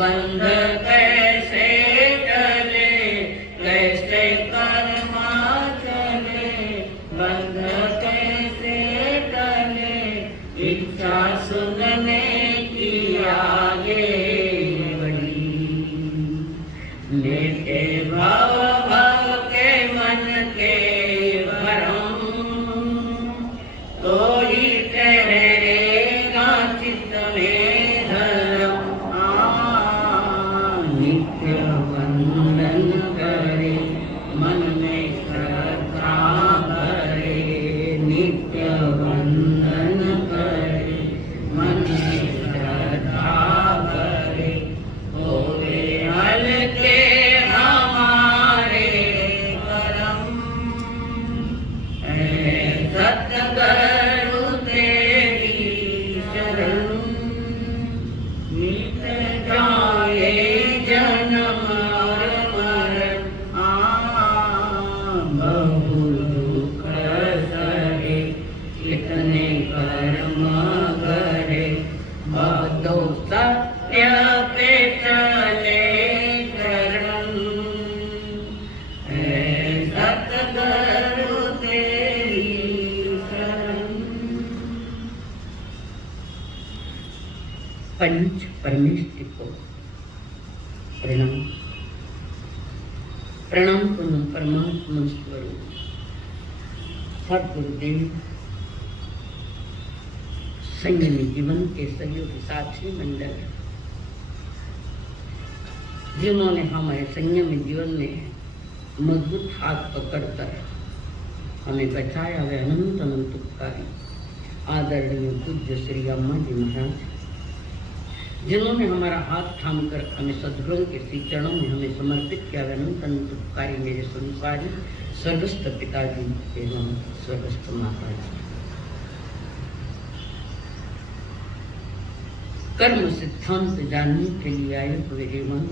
बंध कैसे चले, कैसे कर्मा चले, बंध कैसे टले, इच्छा सुनने की आगे बढ़ी। लेके भव भव के मन के भरम, तो ही ठहरेगा चित्त में धर्म। नित्य वंदन करे, मन में श्रद्धा भरे, नित्य वंदन करे, मन में श्रद्धा भरे, होवे हल्के हमारे करम। सतगुरु तेरी शरण, मिट जाए जन्म और मरण। बहु दुख सहे, कितने कर्म करे, बहुतो सत्य पे चले चरण। सतगुरु तेरी शरण। पंच परमेश्वर को प्रणाम। प्रणाम करो परमात्मा स्वरूप सद्गुरुदेव, संयमी जीवन के सहयोगी साथी मंडल, जिन्होंने हमारे संयमी जीवन में मजबूत हाथ पकड़कर हमें बचाया, वे अनंत अनंत उपकारी आदरणीय पूज्य श्री अम्मा जी महाराज, जिन्होंने हमारा हाथ थामकर हमें सद्गुरु के श्री चरणों में हमें समर्पित किया, वे अनंत अनंत उपकारी मेरे संसारी स्वर्गस्थ पिताजी एवं स्वर्गस्थ माता जी। कर्म सिद्धांत जानने के लिए आए हुए एवं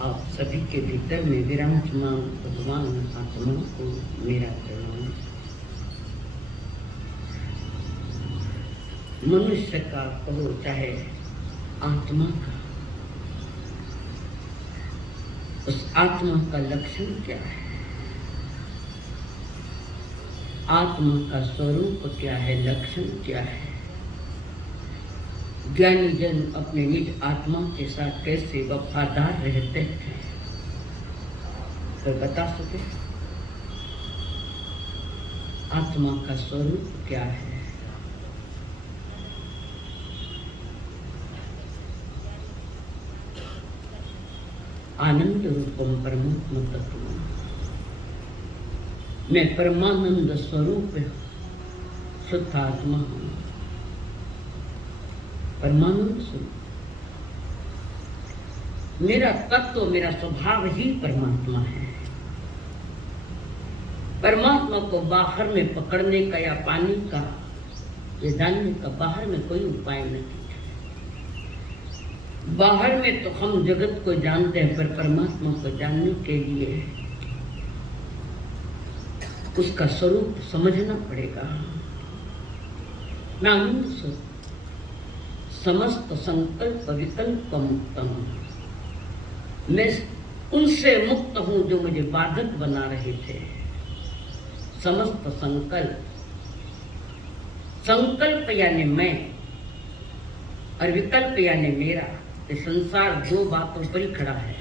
आप सभी के भीतर में विराजमान भगवान आत्मा को मेरा प्रणाम। मनुष्य का कहो चाहे आत्मा का, उस आत्मा का लक्षण क्या है, आत्मा का स्वरूप क्या है, लक्षण क्या है, ज्ञानी जन अपने निज आत्मा के साथ कैसे वफादार रहते हैं, तो बता सके आत्मा का स्वरूप क्या है। आनंद रूपम परमात्मा तत्व, मैं परमानंद स्वरूप शुद्ध आत्मा हूँ, परमानंद स्वरूप। मेरा तत्व, मेरा स्वभाव ही परमात्मा है। परमात्मा को बाहर में पकड़ने का या पाने का या जानने का बाहर में कोई उपाय नहीं है। बाहर में तो हम जगत को जानते हैं, पर परमात्मा को जानने के लिए उसका स्वरूप समझना पड़ेगा। मैं आनंद स्वरूप, समस्त संकल्प विकल्प मुक्तम, मैं उनसे मुक्त हूं जो मुझे बाधक बना रहे थे। समस्त संकल्प, संकल्प यानी मैं और विकल्प यानी मेरा। ये संसार दो बातों पर ही खड़ा है,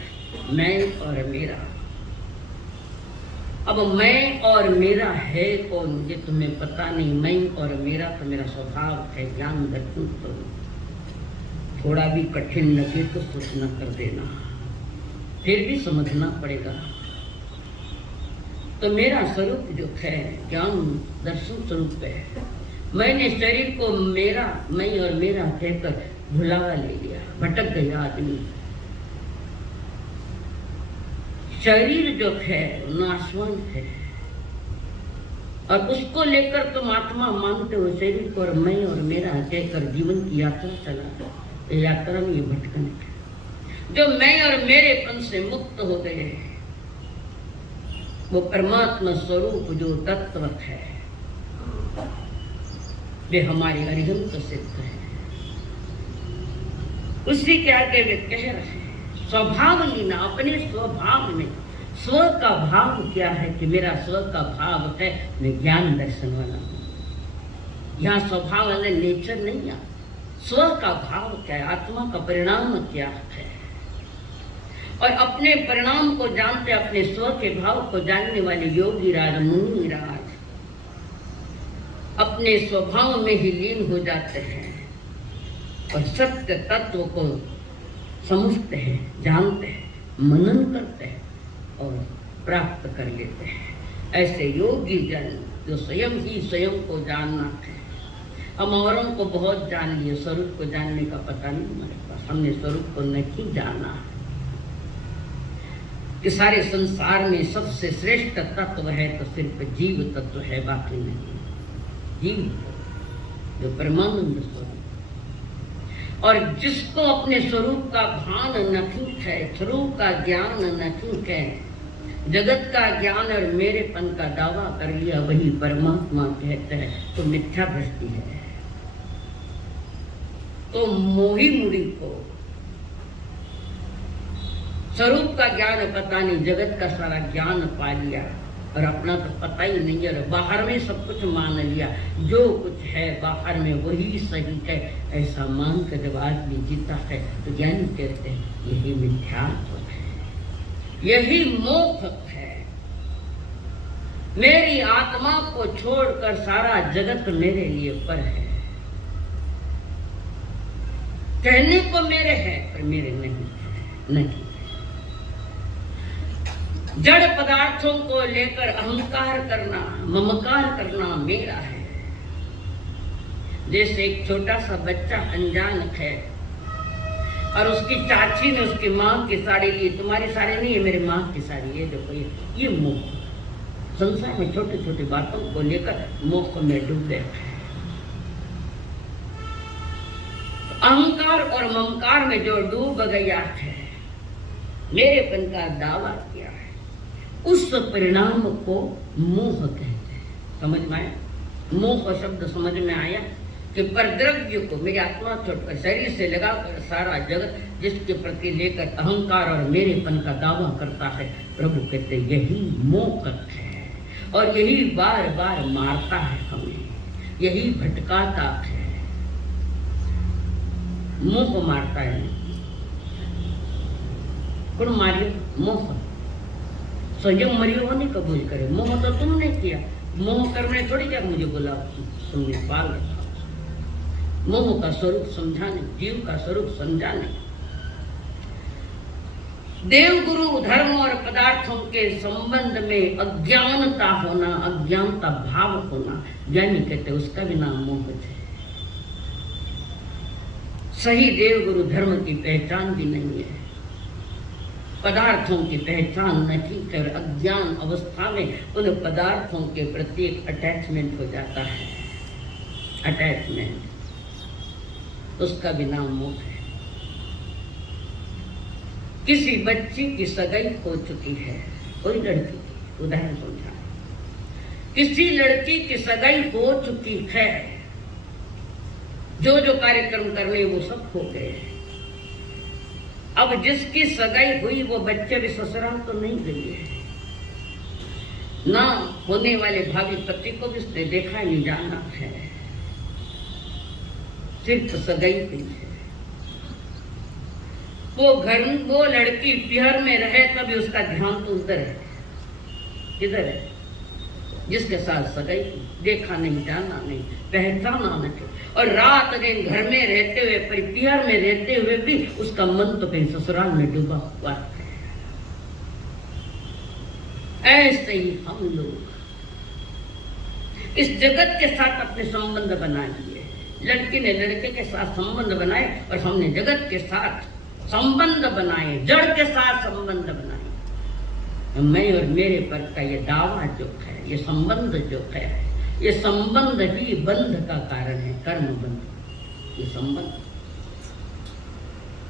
मैं और मेरा। अब मैं और मेरा है कौन, ये तुम्हें पता नहीं। मैं और मेरा तो मेरा स्वभाव है, ज्ञान दर्शन स्वरूप। थोड़ा भी कठिन लगे तो सूचना कर देना, फिर भी समझना पड़ेगा। तो मेरा स्वरूप जो है ज्ञान दर्शन स्वरूप है। मैंने शरीर को मेरा, मैं और मेरा कहकर भुलावा ले लिया, भटक गया आदमी। शरीर जो है नाशवान है और उसको लेकर तुम आत्मा मानते हो शरीर को, और मैं और मेरा कहकर जीवन की यात्रा चला। यात्रा में ये भटकन है। जो मैं और मेरेपन से मुक्त हो गए, वो परमात्मा स्वरूप जो तत्व है, वे हमारे अरिहंत सिद्ध है। उसी के आगे वे कह रहे हैं स्वभाव लीना, अपने स्वभाव में स्व का भाव क्या है कि मेरा स्व का भाव है मैं ज्ञान दर्शन वाला हूँ। यहाँ स्वभाव वाले नेचर नहीं है, स्व का भाव क्या है, आत्मा का परिणाम क्या है। और अपने परिणाम को जानते, अपने स्व के भाव को जानने वाले योगी राज मुनि राज अपने स्वभाव में ही लीन हो जाते हैं और सत्य तत्व को समझते हैं, जानते हैं, मनन करते हैं और प्राप्त कर लेते हैं। ऐसे योगी जन जो स्वयं ही स्वयं को जानना है। हम औरों को बहुत जान लिए, स्वरूप को जानने का पता नहीं हमारे पास। हमने स्वरूप को नहीं जाना कि सारे संसार में सबसे श्रेष्ठ तत्व है तो सिर्फ जीव तत्व है, बाकी नहीं। जीव जो परमानंद स्वरूप, और जिसको अपने स्वरूप का भान नहीं है, स्वरूप का ज्ञान नहीं है, जगत का ज्ञान और मेरेपन का दावा कर लिया, वही परमात्मा कहते हैं, तो मिथ्या दृष्टि है। तो मोही मुड़ी को स्वरूप का ज्ञान पता नहीं, जगत का सारा ज्ञान पा लिया और अपना तो पता ही नहीं है, और बाहर में सब कुछ मान लिया, जो कुछ है बाहर में वही सही है, ऐसा मान कर जब आदमी जीता है तो ज्ञानी कहते हैं यही मिथ्यात्व है, यही मोह है। मेरी आत्मा को छोड़कर सारा जगत मेरे लिए पर है, कहने को मेरे है पर मेरे नहीं। जड़ पदार्थों को लेकर अहंकार करना, ममकार करना मेरा है। जैसे एक छोटा सा बच्चा अनजान है और उसकी चाची ने उसकी माँ की साड़ी ली, तुम्हारी साड़ी नहीं है मेरी माँ की साड़ी, ये देखो ये मोह। संसार में छोटी छोटी बातों को लेकर मोह में डूब गए। अहंकार और ममकार में जो डूब गया है, मेरेपन का दावा किया है, उस परिणाम को मोह कहते हैं। समझ में आया? मोह शब्द समझ में आया कि परद्रव्य को मेरी आत्मा छोड़कर शरीर से लगाकर सारा जगत जिसके प्रति लेकर अहंकार और मेरेपन का दावा करता है, प्रभु कहते यही मोह है और यही बार बार मारता है हमें, यही भटकाता है। मोह मारता है, कौन मारियो? मोह। स्वयं मरियो वो नहीं कबूल करे, मोह तो तुमने किया। मोह करने थोड़ी क्या मुझे बोला, तुमने पाल रखा। मोह का स्वरूप समझाने, जीव का स्वरूप समझाने। देव गुरु धर्म और पदार्थों के संबंध में अज्ञानता होना, अज्ञानता भाव होना, ज्ञानी कहते उसका भी नाम मोह है। सही देव गुरु धर्म की पहचान भी नहीं है, पदार्थों की पहचान नहीं कर अज्ञान अवस्था में उन पदार्थों के प्रति एक अटैचमेंट हो जाता है, अटैचमेंट, उसका भी नाम मोह है। किसी बच्ची की सगाई हो चुकी है, कोई लड़की की, उदाहरण समझा, किसी लड़की की सगाई हो चुकी है, जो जो कार्यक्रम करने वो सब हो गए। अब जिसकी सगाई हुई वो बच्चे भी ससुराल तो नहीं गई है, ना होने वाले भावी पति को भी उसने देखा नहीं, जाना है, सिर्फ सगाई हुई है। वो लड़की पिहर में रहे तभी उसका ध्यान तो उधर है, किधर है? जिसके साथ सगाई, देखा नहीं, जाना नहीं, पहचाना नहीं, और रात दिन घर में रहते हुए, परिवार में रहते हुए भी उसका मन तो कहीं ससुराल में डूबा हुआ है। ऐसे ही हम लोग इस जगत के साथ अपने संबंध बना लिए। लड़की ने लड़के के साथ संबंध बनाए और हमने जगत के साथ संबंध बनाए, जड़ के साथ संबंध बनाए। मैं और मेरे पर का ये दावा जो है, ये संबंध जो है, ये संबंध ही बंध का कारण है, कर्म बंध। ये संबंध,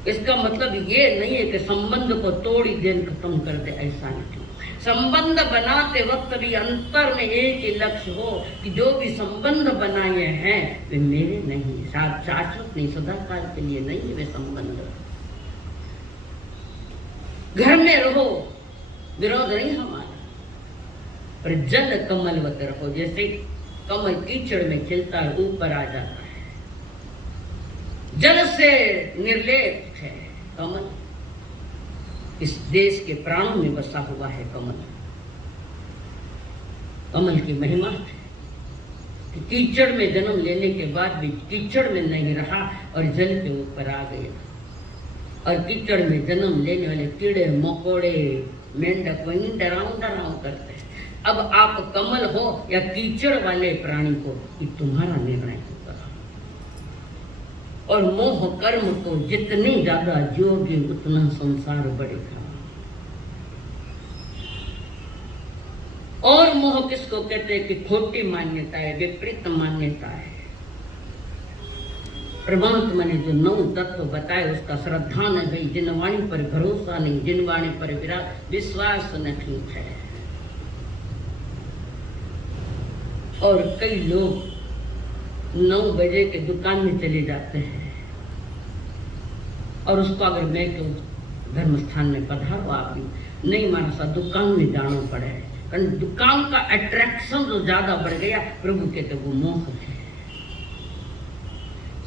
इसका मतलब ये नहीं है कि संबंध को तोड़ी देन खत्म कर दे, ऐसा नहीं। संबंध बनाते वक्त भी अंतर में एक ही लक्ष्य हो कि जो भी संबंध बनाए हैं वे मेरे नहीं, शाश्वत नहीं, सदाकाल के लिए नहीं है वे संबंध। घर में रहो, विरोध नहीं हमारा, पर जल कमलवत रहो। जैसे कमल कीचड़ में खिलता है, ऊपर आ जाता है, जल से निर्लेप है कमल। इस देश के प्राणों में बसा हुआ है कमल। कमल की महिमा है कि कीचड़ में जन्म लेने के बाद भी कीचड़ में नहीं रहा और जल के ऊपर आ गया। और कीचड़ में जन्म लेने वाले कीड़े मकोड़े मेंढक वही डराव करते हैं। अब आप कमल हो या कीचड़ वाले प्राणी को, ये तुम्हारा निर्णय होगा। और मोह कर्म को जितनी ज्यादा जोगे उतना संसार बढ़ेगा। और मोह किसको कहते हैं कि खोटी मान्यता है, विपरीत मान्यता है। परमात्मा ने जो 9 तत्व बताए उसका श्रद्धा न गई, जिन वाणी पर भरोसा नहीं, जिन वाणी पर विश्वास नहीं है। और कई लोग 9 बजे के दुकान में चले जाते हैं और उसको अगर मैं तो धर्म स्थान में पधारो, आप भी नहीं माना सा दुकान में जाना पड़े, कारण दुकान का अट्रैक्शन जो ज्यादा बढ़ गया, प्रभु के तो वो मोह है।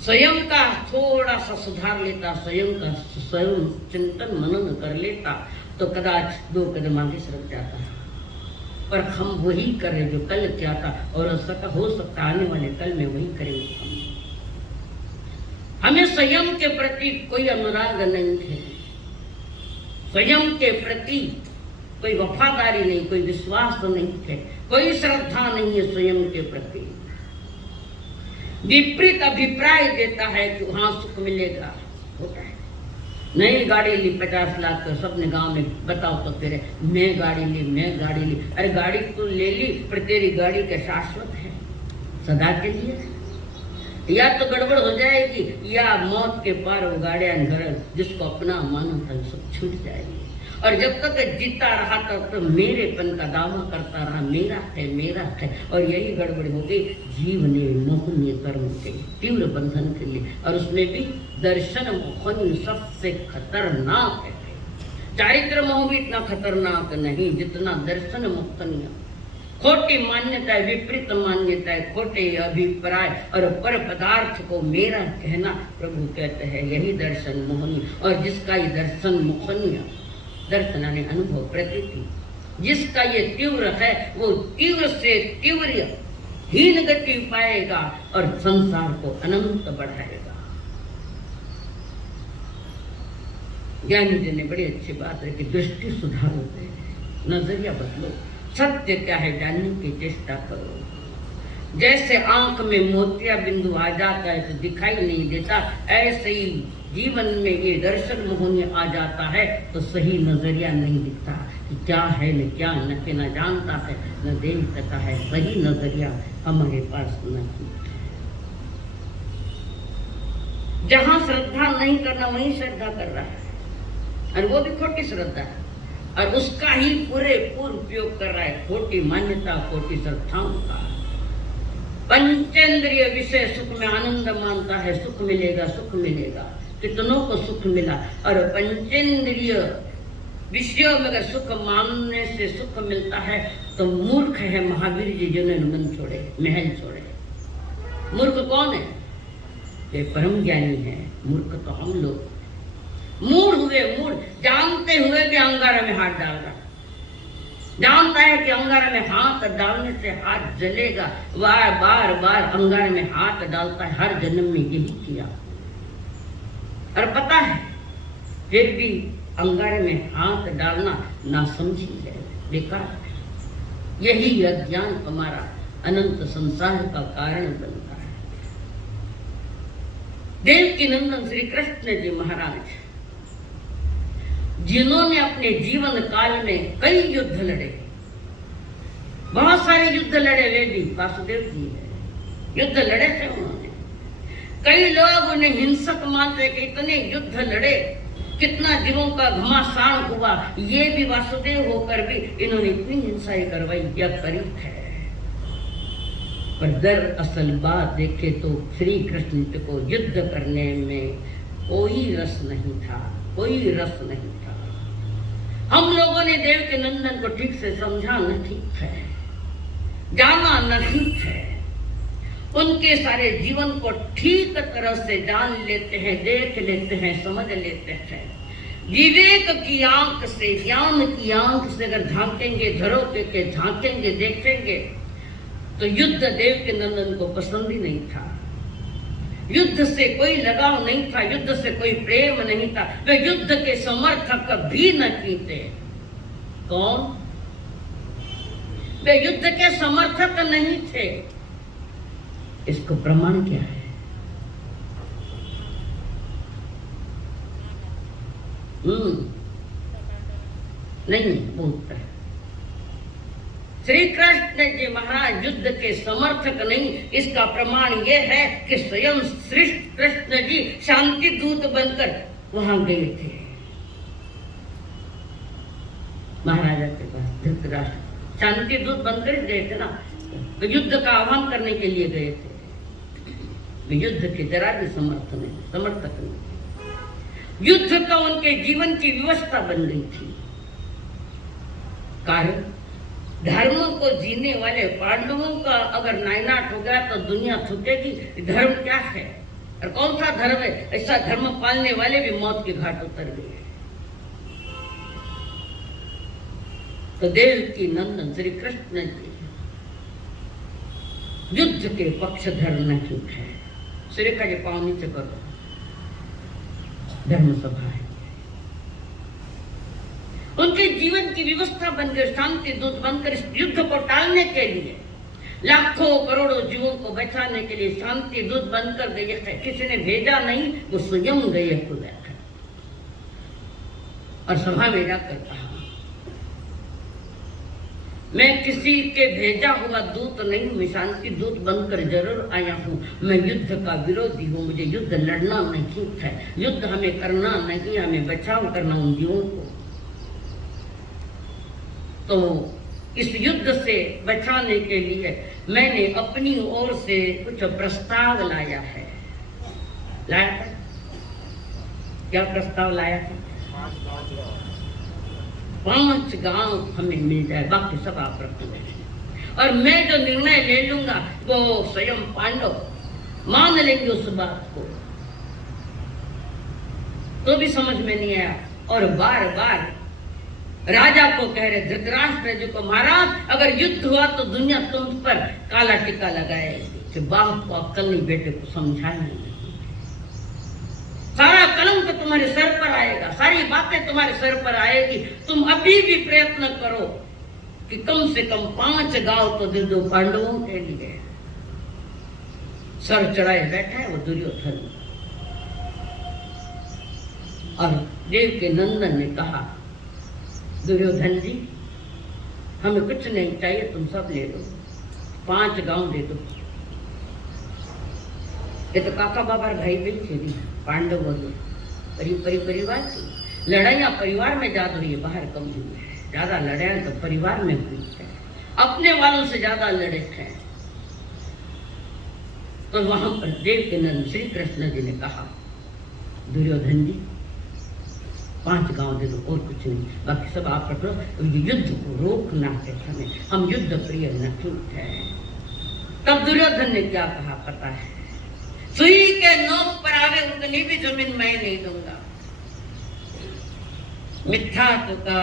स्वयं का थोड़ा सा सुधार लेता, स्वयं चिंतन मनन कर लेता तो कदाच 2 कदम आगे सरक जाता है। पर हम वही करें जो कल किया था, और हो सकता आने वाले कल में वही करेंगे। हमें स्वयं के प्रति कोई अनुराग नहीं है, स्वयं के प्रति कोई वफादारी नहीं, कोई विश्वास नहीं है, कोई श्रद्धा नहीं है स्वयं के प्रति। विपरीत अभिप्राय देता है कि हाँ सुख मिलेगा, होता है। नई गाड़ी ली 50 लाख तो सबने गांव में बताओ तो फिर मैं गाड़ी ली। अरे गाड़ी तो ले ली, पर तेरी गाड़ी क्या शाश्वत है सदा के लिए? या तो गड़बड़ हो जाएगी, या मौत के पार वो गाड़ियां घर जिसको अपना मानो था सब छूट जाएगी। और जब तक जीता रहा तब तो मेरेपन का दावा करता रहा, मेरा है। और यही गड़बड़ हो गई, जीव ने मोहनीय कर्म के तीव्र बंधन के लिए। और उसमें भी दर्शन मोहन सबसे खतरनाक है। चारित्र मोह भी इतना खतरनाक नहीं जितना दर्शन मोहनीय। खोटी मान्यता, विपरीत मान्यता, खोटे अभिप्राय और पर पदार्थ को मेरा कहना, प्रभु कहते हैं यही दर्शन मोहनीय। और जिसका ये दर्शन मोहनीय, दर्शन ने अनुभव प्रतीति, जिसका ये तीव्र है वो तीव्र से तीव्र हीन गति पाएगा और संसार को अनंत बढ़ाएगा। ज्ञानी जी ने बड़ी अच्छी बात है कि दृष्टि सुधारो, नजरिया बदलो, सत्य क्या है जानने की चेष्टा करो। जैसे आंख में मोतिया बिंदु आ जाता है तो दिखाई नहीं देता, ऐसे ही जीवन में ये दर्शन मोहनीय आ जाता है तो सही नजरिया नहीं दिखता कि क्या है न क्या, न जानता है न देख सकता है। सही नजरिया हमारे पास नहीं। जहां श्रद्धा नहीं करना वहीं श्रद्धा कर रहा है, और वो भी खोटी श्रद्धा है, और उसका ही पूर्ण उपयोग कर रहा है। खोटी मान्यता, खोटी श्रद्धाओं का। पंचेंद्रिय विषय सुख में आनंद मानता है, सुख मिलेगा। कितनों को सुख मिला, और पंचेंद्रिय विषयों में अगर सुख मानने से सुख मिलता है तो मूर्ख है महावीर जी जिन्होंने मन छोड़े, महल छोड़े। मूर्ख कौन है? ये परम ज्ञानी है। मूर्ख तो हम लोग मूढ़ हुए, जानते हुए भी अंगारा में हाथ डाल रहा, जानता है कि अंगारा में हाथ डालने से हाथ जलेगा, बार अंगारे में हाथ डालता है, हर जन्म में यही किया, और पता है फिर भी अंगारे में हाथ डालना नासमझी है, बेकार है। यही अज्ञान हमारा अनंत संसार का कारण बनता है। देवकी नंदन श्री कृष्ण जी महाराज, जिन्होंने अपने जीवन काल में कई युद्ध लड़े, बहुत सारे युद्ध लड़े, वे भी वासुदेव जी है, युद्ध लड़े थे उन्होंने। कई लोग उन्हें हिंसक मानते कि इतने युद्ध लड़े, कितना जीवों का घमासान हुआ, ये भी वासुदेव होकर भी इन्होंने इतनी हिंसाएं करवाई, यह करी है। पर दरअसल बात देखे तो श्री कृष्ण को युद्ध करने में कोई रस नहीं था, कोई रस नहीं था। हम लोगों ने देव के नंदन को ठीक से समझा न ठीक है, जाना न ठीक है, उनके सारे जीवन को ठीक तरह से जान लेते हैं, देख लेते हैं, समझ लेते हैं। विवेक की आंख से, ज्ञान की आंख से अगर झांकेंगे, झरोके के झांकेंगे, देखेंगे तो युद्ध देव के नंदन को पसंद ही नहीं था। युद्ध से कोई लगाव नहीं था, युद्ध से कोई प्रेम नहीं था, वे युद्ध के समर्थक भी न थे। कौन? वे युद्ध के समर्थक नहीं थे। इसको प्रमाण क्या है? नहीं बोलता है। श्री कृष्ण जी महाराज युद्ध के समर्थक नहीं, इसका प्रमाण यह है कि स्वयं श्री कृष्ण जी शांति दूत बनकर वहां गए थे महाराजा के पास। धृतराष्ट्र शांति दूत बनकर गए थे ना, तो युद्ध का आह्वान करने के लिए गए थे। युद्ध के जरा भी समर्थक नहीं। युद्ध तो उनके जीवन की व्यवस्था बन गई थी। कारण धर्म को जीने वाले पांडवों का अगर नायनाट हो गया तो दुनिया थूकेगी। धर्म क्या है और कौन सा धर्म है? ऐसा धर्म पालने वाले भी मौत के घाट उतर गए। तो देव की नंदन श्री कृष्ण जी युद्ध के पक्षधर नहीं है। श्री का ये पाँव नीचे करो, धर्म सभा है। उनके जीवन की व्यवस्था बनकर, शांति दूत बनकर इस युद्ध को टालने के लिए, लाखों करोड़ों जीवों को बचाने के लिए शांति दूत बनकर गए थे। किसी ने भेजा नहीं, वो स्वयं गए खुद और सभा में जाकर कहा, मैं किसी के भेजा हुआ दूत नहीं, मैं शांति दूत बनकर जरूर आया हूँ। मैं युद्ध का विरोधी हूँ, मुझे युद्ध लड़ना नहीं है, युद्ध हमें करना नहीं, हमें बचाव करना उन जीवों को। तो इस युद्ध से बचाने के लिए मैंने अपनी ओर से कुछ प्रस्ताव लाया है। लाया था? क्या प्रस्ताव लाया था? 5 गांव हमें मिल जाए, बाकी सब आप रख लें। और मैं जो निर्णय ले लूंगा वो स्वयं पांडव मान लेंगे उस बात को। तो भी समझ में नहीं आया और बार बार राजा को कह रहे, धृतराष्ट्र जी को, महाराज अगर युद्ध हुआ तो दुनिया तुम पर काला टीका लगाएगी। बाप को अक्ल नहीं, बेटे को समझाया नहीं। सारा कलंक तो तुम्हारे सर पर आएगा, सारी बातें तुम्हारे सर पर आएगी। तुम अभी भी प्रयत्न करो कि कम से कम 5 गांव तो दे दो पांडवों के लिए। सर चढ़ाए बैठा है वो दुर्योधन। और देव के नंदन ने कहा, दुर्योधन जी हमें कुछ नहीं चाहिए, तुम सब ले लो, 5 गांव दे दो। ये तो काका बाबा भाई बहन थे, पांडव परिवार की लड़ाइयाँ परिवार में ज्यादा हुई है, बाहर कम हुई है। ज्यादा लड़ाइयाँ तो परिवार में हुई है, अपने वालों से ज्यादा लड़े हैं। तो वहां पर देव के नंदन श्री कृष्ण जी ने कहा, दुर्योधन जी 5 गांव दे दो और कुछ नहीं, बाकी सब आप रख लो। युद्ध को रोकना है हमें, हम युद्ध प्रिय नहीं है। तब दुर्योधन ने क्या कहा पता है? सुई के नोक पर आवे उतनी भी जमीन मैं नहीं दूंगा। मिथ्या का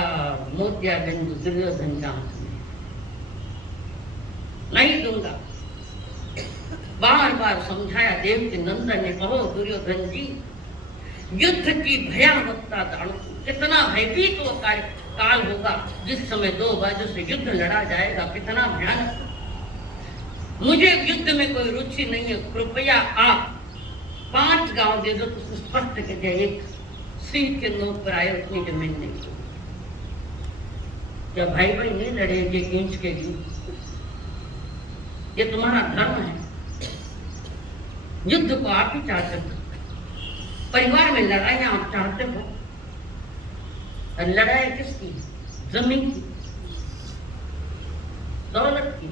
मोतिया बिंदु दुर्योधन का नहीं दूंगा। बार बार समझाया देव के नंदन ने, कहो दुर्योधन जी युद्ध की भयावहता जानो, कितना भयभीत वो काल होगा जिस समय 2 बाजू से युद्ध लड़ा जाएगा, कितना भयानक। मुझे युद्ध में कोई रुचि नहीं है, कृपया आप 5 गांव दे दो। तो स्पष्ट कह दिया, एक सीट के नोक पर आए उतनी जमीन नहीं। क्या भाई भाई नहीं लड़ेंगे खींच के लिए? ये तुम्हारा धर्म है। युद्ध को आप ही चाहते हो, परिवार में लड़ाइयां आप चाहते हो। और लड़ाई किसकी? जमीन की, दौलत की।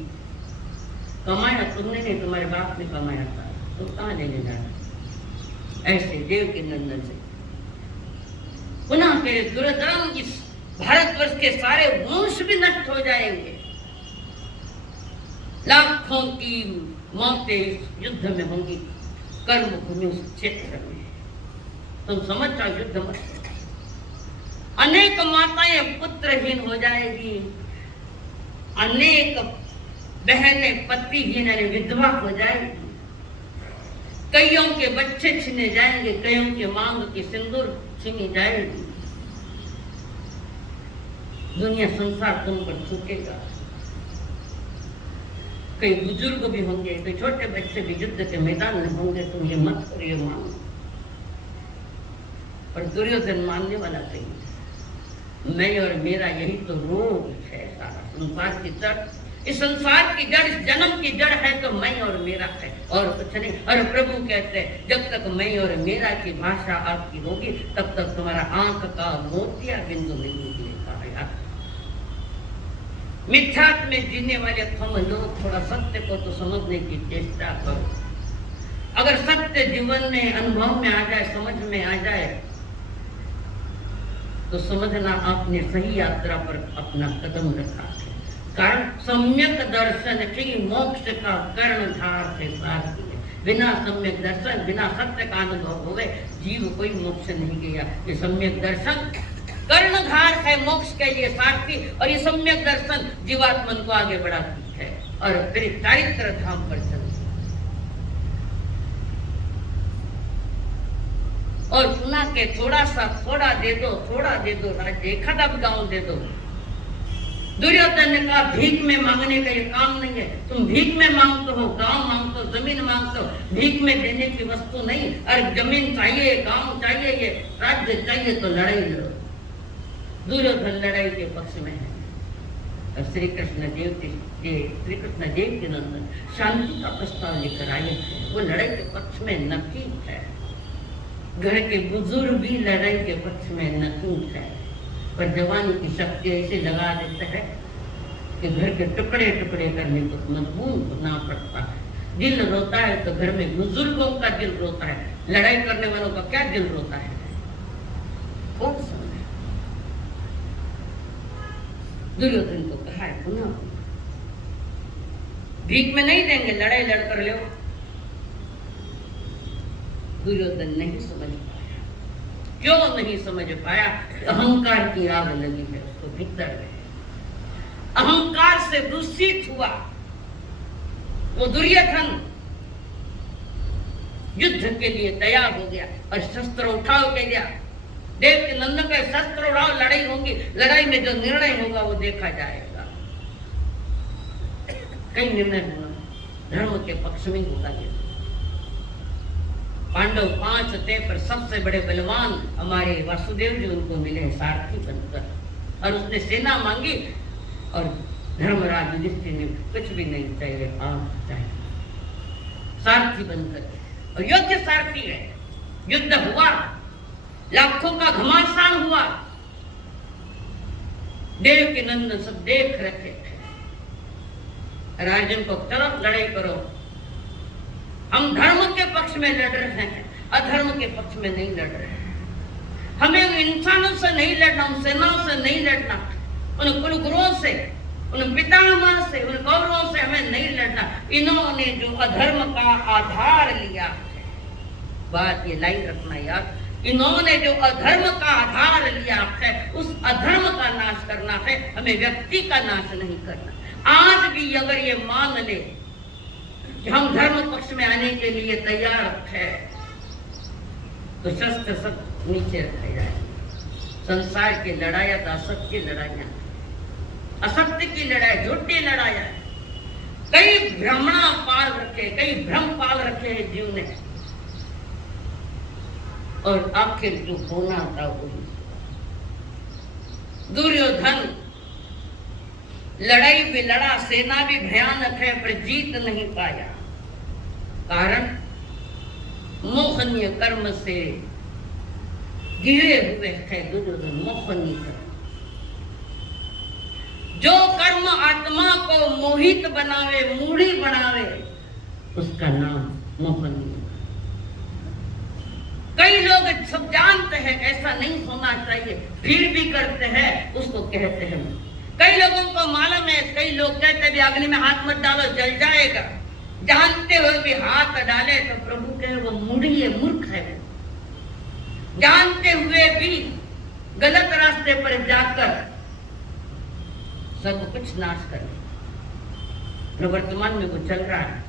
कमाया तुमने नहीं, तुम्हारे बाप ने कमाया था, तुम कहाँ लेने जाना? ऐसे देव के नंदन से पुनः के दुर्धर्म, इस भारतवर्ष के सारे वंश भी नष्ट हो जाएंगे। लाखों की मौतें इस युद्ध में होंगी, कर्म भूमि उस क्षेत्र में। तुम समझ जाओ युद्ध मत। अनेक माताएं पुत्रहीन हो जाएगी, अनेक बहनें पतिहीन विधवा हो जाएगी, कईयों के बच्चे छीने जाएंगे, कईयों के मांग की सिंदूर छीनी जाएगी। दुनिया संसार तुम पर थूकेगा। कई बुजुर्ग भी होंगे, कई छोटे बच्चे भी युद्ध के मैदान में होंगे। तुम ये मत करिए, मानो। पर दुर्योधन मानने वाला कहीं, मैं और मेरा यही तो रोग है। सारा संसार की जड़, इस संसार की जड़, इस जन्म की जड़ है तो मैं और मेरा है, और कुछ नहीं। और प्रभु कहते हैं, जब तक मैं और मेरा की भाषा आपकी होगी, तब तक तुम्हारा आंख का मोतिया बिंदु नहीं निकलेगा। यार, मिथ्यात्व में जीने वाले हम लोग थोड़ा सत्य को तो समझने की चेष्टा करो। अगर सत्य जीवन में, अनुभव में आ जाए, समझ में आ जाए, तो समझना आपने सही यात्रा पर अपना कदम रखा है। कारण सम्यक दर्शन की मोक्ष का कर्णधार से साथ है। बिना सम्यक दर्शन, बिना सत्य का अनुभव हुए जीव कोई मोक्ष नहीं गया। ये सम्यक दर्शन कर्णधार है मोक्ष के लिए सारथी, और ये सम्यक दर्शन जीवात्मन को आगे बढ़ाती है और फिर चारित्र धाम पर चलती। और पुनः के थोड़ा दे दो राज्य, एक आध गांव दे दो। दुर्योधन ने कहा, भीख में मांगने का ये काम नहीं है। तुम भीख में मांगते हो, गांव मांगते हो, जमीन मांगते हो, भीख में देने की वस्तु नहीं। अरे जमीन चाहिए, गांव चाहिए, ये राज्य चाहिए, तो लड़ाई लड़ो। दुर्योधन लड़ाई के पक्ष में है, और श्री कृष्ण देव के नंदन शांति का प्रस्ताव लेकर आए, वो लड़ाई के पक्ष में नकीब है। घर के बुजुर्ग भी लड़ाई के पक्ष में नकीब है, पर जवानी की शक्ति ऐसे लगा देता है कि घर के टुकड़े टुकड़े करने को मजबूर होना पड़ता है। दिल रोता है तो घर में बुजुर्गों का दिल रोता है, लड़ाई करने वालों का क्या दिल रोता है? कौन समझे? दुर्योधन को कहा है, पुनः भीख में नहीं देंगे, लड़ाई लड़कर लो। दुर्योधन नहीं समझ पाया। क्यों नहीं समझ पाया? अहंकार की आग लगी है उसको भीतर में, अहंकार से दूषित हुआ वो दुर्योधन। युद्ध के लिए तैयार हो गया और शस्त्र उठाओ कह दिया। देव के नंदन का शस्त्र उठाओ, लड़ाई होगी, लड़ाई में जो निर्णय होगा वो देखा जाएगा। कई निर्णय होगा, धर्म के पक्ष में होगा। पांडव 5 थे, पर सबसे बड़े बलवान हमारे वासुदेव जी उनको मिले सारथी बनकर, और उसने सेना मांगी, और धर्मराज युधिष्ठिर ने कुछ भी नहीं चाहिए, आप चाहिए, सारथी बनकर, और योग्य सारथी है। युद्ध हुआ, लाखों का घमासान हुआ, देव के नंदन सब देख रखे थे। राजन को चलो लड़ाई करो, हम धर्म के पक्ष में लड़ रहे हैं, अधर्म के पक्ष में नहीं लड़ रहे हैं। हमें इंसानों से नहीं लड़ना, उन सेनाओं से नहीं लड़ना, उन कुलगुरुओं से, उन पितामह से, उन कौरवों से हमें नहीं लड़ना। इन्होंने जो अधर्म का आधार लिया है, बात ये लाइन रखना यार, इन्होंने जो अधर्म का आधार लिया है, उस अधर्म का नाश करना है, हमें व्यक्ति का नाश नहीं करना। आज भी अगर ये मान ले कि हम धर्म पक्ष में आने के लिए तैयार है, तो शस्त्र सब नीचे रखे जाए। संसार की लड़ाइयां तो असत्य की लड़ाइयां, असत्य की लड़ाई, झूठी लड़ाइयां, कई भ्रमणा पाल रखे, कई भ्रम पाल रखे हैं जीव ने, और आखिर जो होना था वही। दुर्योधन लड़ाई भी लड़ा, सेना भी भयानक है, पर जीत नहीं पाया। कारण मोहनीय कर्म से घिरे हुए है दुर्योधन। मोहनीय कर्म, जो कर्म आत्मा को मोहित बनावे, मूढ़ी बनावे, उसका नाम मोहनीय। कई लोग सब जानते हैं ऐसा नहीं होना चाहिए, फिर भी करते हैं, उसको कहते हैं। कई लोगों को मालूम है, कई लोग कहते भी अग्नि में हाथ मत डालो जल जाएगा, जानते हुए भी हाथ डाले तो प्रभु कहे वो मूढ़ी है, मूर्ख है। जानते हुए भी गलत रास्ते पर जाकर सब कुछ नाश करे। वर्तमान में वो चल रहा है,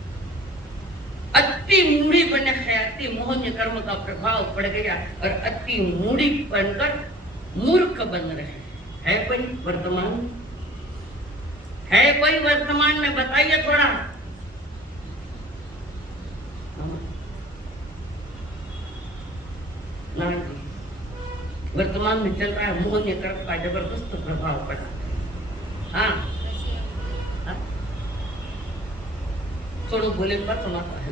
अति मूढ़ी बने है, अति मोहनीय कर्म का प्रभाव पड़ गया और अति मूढ़ी बनकर मूर्ख बन रहे हैं। है कोई वर्तमान में? है कोई वर्तमान में? बताइए थोड़ा। नहीं, वर्तमान में चल रहा है मोहनीय कर्म का जबरदस्त प्रभाव पड़ा। हाँ, थोड़ा बोले पर समाप्त है।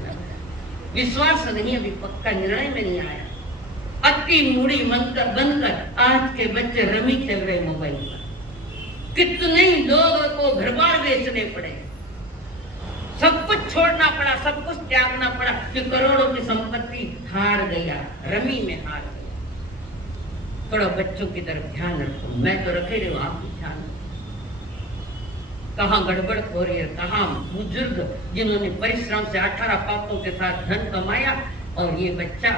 विश्वास नहीं, अभी पक्का निर्णय में नहीं आया। अति मूढ़ी बनकर आज के बच्चे रमी खेल रहे मोबाइल पर। कितने लोगों को घर बार बेचने पड़े, सब कुछ छोड़ना पड़ा, सब कुछ त्यागना पड़ा कि करोड़ों की संपत्ति हार गया, रमी में हार गया। थोड़ा बच्चों की तरफ ध्यान रखो। मैं तो रखे रही हूँ, आप भी ध्यान रखो। कहाँ गड़बड़ हो रही है, कहाँ बुजुर्ग जिन्होंने परिश्रम से 18 पापों के साथ धन कमाया और ये बच्चा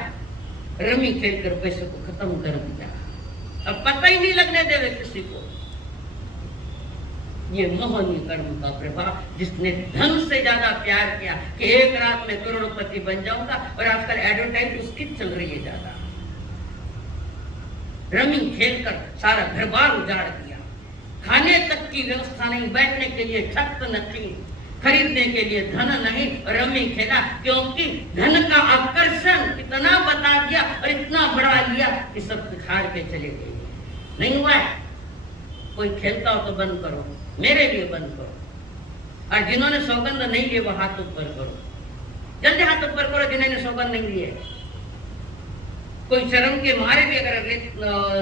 रमी खेल कर पैसे को खत्म कर दिया। अब पता ही नहीं लगने देवे किसी को। ये मोहनीय कर्म का प्रभाव, जिसने धन से ज्यादा प्यार किया कि एक रात में करोड़पति बन जाऊंगा, और आजकल एडवर्टाइज उसकी चल रही है ज्यादा। रमी खेलकर सारा घर बार उजाड़ दिया, खाने तक की व्यवस्था नहीं, बैठने के लिए छत नहीं, खरीदने के लिए धन नहीं, रमी खेला क्योंकि धन का आकर्षण इतना बता दिया और इतना बढ़ा लिया कि सब हार के चले गए। नहीं हुआ है? कोई खेलता हो तो बंद करो, मेरे लिए बंद करो। और जिन्होंने सौगंध नहीं लिए वो हाथ ऊपर करो, जल्दी हाथ ऊपर करो जिन्होंने सौगंध नहीं लिए। कोई शर्म के मारे भी अगर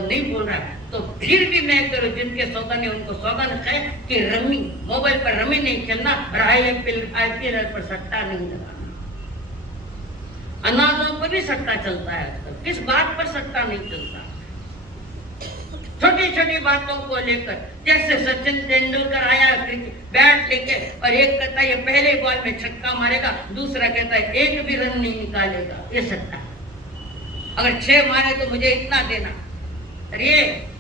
नहीं बोल रहा है तो फिर भी मैं करूँ, जिनके सौगंध है उनको सौगंध है कि रमी, मोबाइल पर रमी नहीं खेलना और IPL पर सट्टा नहीं लगाना। अनाजों पर भी सट्टा चलता है आजकल, किस बात पर सट्टा नहीं चलता? छोटी छोटी बातों को लेकर, जैसे सचिन तेंदुलकर आया बैट लेके और एक कहता है ये पहले बॉल में छक्का मारेगा, दूसरा कहता है एक भी रन नहीं निकालेगा, ये सट्टा। अगर 6 मारे तो मुझे इतना देना, अरे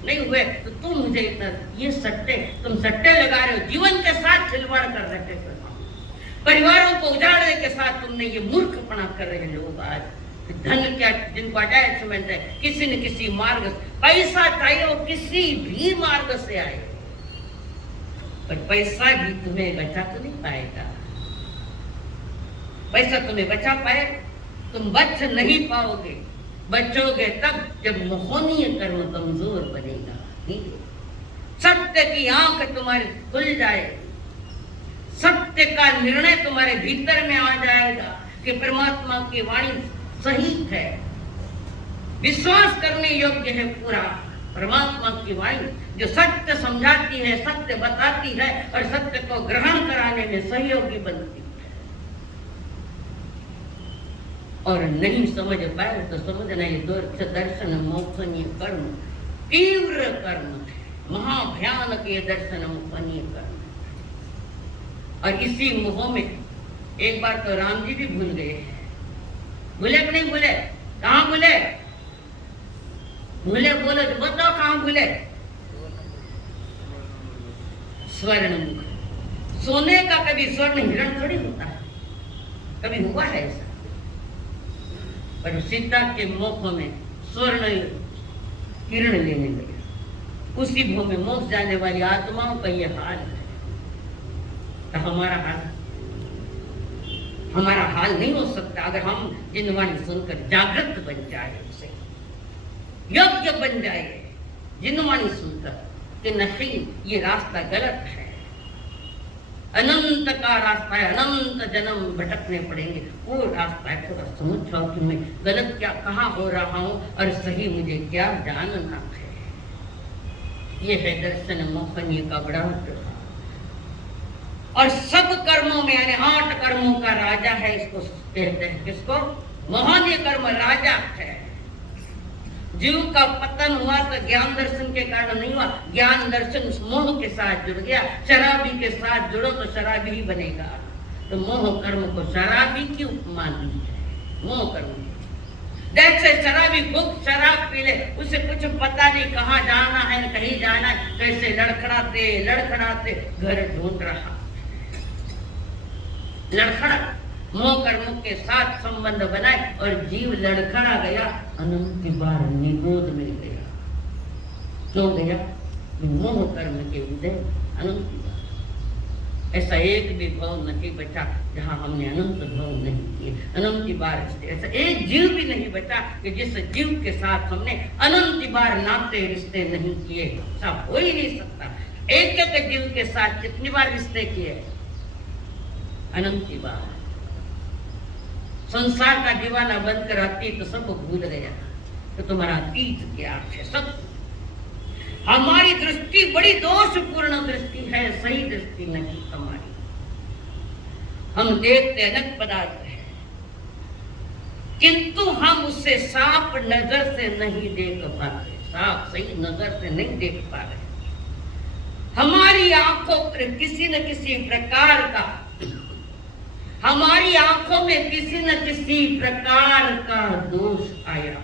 नहीं हुए तो तुम मुझे इतना। ये सट्टे, तुम सट्टे लगा रहे हो, जीवन के साथ खिलवाड़ कर रहे हो, परिवारों को उजाड़ने के साथ तुमने ये मूर्खपना कर रहे लोग। आज धन क्या, जिनको अटैचमेंट है किसी न किसी मार्ग, पैसा चाहिए वो किसी भी मार्ग से आए, पर पैसा भी तुम्हें बचा तो नहीं पाएगा। पैसा तुम्हें बचा पाए? तुम बच नहीं पाओगे। बचोगे तब जब मोहनीय कर्म कमजोर बनेगा। सत्य की आंख तुम्हारी खुल जाए, सत्य का निर्णय तुम्हारे भीतर में आ जाएगा कि परमात्मा की वाणी सही है, विश्वास करने योग्य है पूरा। परमात्मा की वाणी जो सत्य समझाती है, सत्य बताती है और सत्य को ग्रहण कराने में सहयोगी बनती है। और नहीं समझ पाए तो समझना ये दर्शन मोहनीय कर्म तीव्र कर्म है, महाभयानक ये दर्शन मोहनीय कर्म। और इसी मोह में एक बार तो राम जी भी भूल गए। भूले कि नहीं भूले? कहाँ भूले? भूले बोलो तो बताओ कहाँ भूले? स्वर्ण मुख। सोने का कभी स्वर्ण हिरण थोड़ी होता है, कभी हुआ है ऐसा? पर सीता के मोह में स्वर्ण किरण लेने गया, उसी मोह में मोक्ष जाने वाली आत्माओं का यह हाल है। तो हमारा हाल नहीं हो सकता अगर हम जिनवाणी सुनकर जागृत बन जाए, उसे योग्य बन जाए जिनवाणी सुनकर कि नहीं ये रास्ता गलत है। अनंत का रास्ता है, अनंत जन्म भटकने पड़ेंगे, वो रास्ता है। थोड़ा समझ जाओ कि मैं गलत क्या कहाँ हो रहा हूँ और सही मुझे क्या जानना है। ये है दर्शन मोहनीय का बड़ा प्रभाव। और सब कर्मों में यानी 8 कर्मों का राजा है, इसको कहते हैं किसको? मोहनीय कर्म राजा है। जीव का पतन हुआ तो ज्ञान दर्शन के कारण नहीं हुआ, ज्ञान दर्शन मोह के साथ जुड़ गया। शराबी के साथ जुड़ो तो शराबी ही बनेगा। तो मोह कर्म को शराबी की उपमा दी है। मोह कर्म जैसे शराबी खूब शराब पी ले, उसे कुछ पता नहीं कहाँ जाना है कहीं जाना है, कैसे लड़खड़ाते लड़खड़ाते घर ढूंढ रहा। लड़खड़ा मोह कर्म के साथ संबंध बनाए और जीव लड़खड़ा गया, अनंत बार निगोद में गया। क्यों गया? मोह कर्म के उदय अनंत बार। ऐसा एक भी भाव नहीं बचा जहाँ हमने अनंत भाव नहीं किए, अनंत बार। ऐसा एक जीव भी नहीं बचा कि जिस जीव के साथ हमने अनंत बार नाते रिश्ते नहीं किए। ऐसा हो ही नहीं सकता। एक एक जीव के साथ कितनी बार रिश्ते किए? अनंत बार। संसार का दीवाना बंद कर अतीत तो सब भूल गया, तो तुम्हारा अतीत क्या है? सब हमारी दृष्टि बड़ी दोषपूर्ण दृष्टि है, सही दृष्टि नहीं हमारी। हम देखते अनेक पदार्थ है, किंतु हम उससे साफ नजर से नहीं देख पाते, साफ सही नजर से नहीं देख पा रहे। हमारी आंखों पर किसी न किसी प्रकार का, हमारी आंखों में किसी न किसी प्रकार का दोष आया।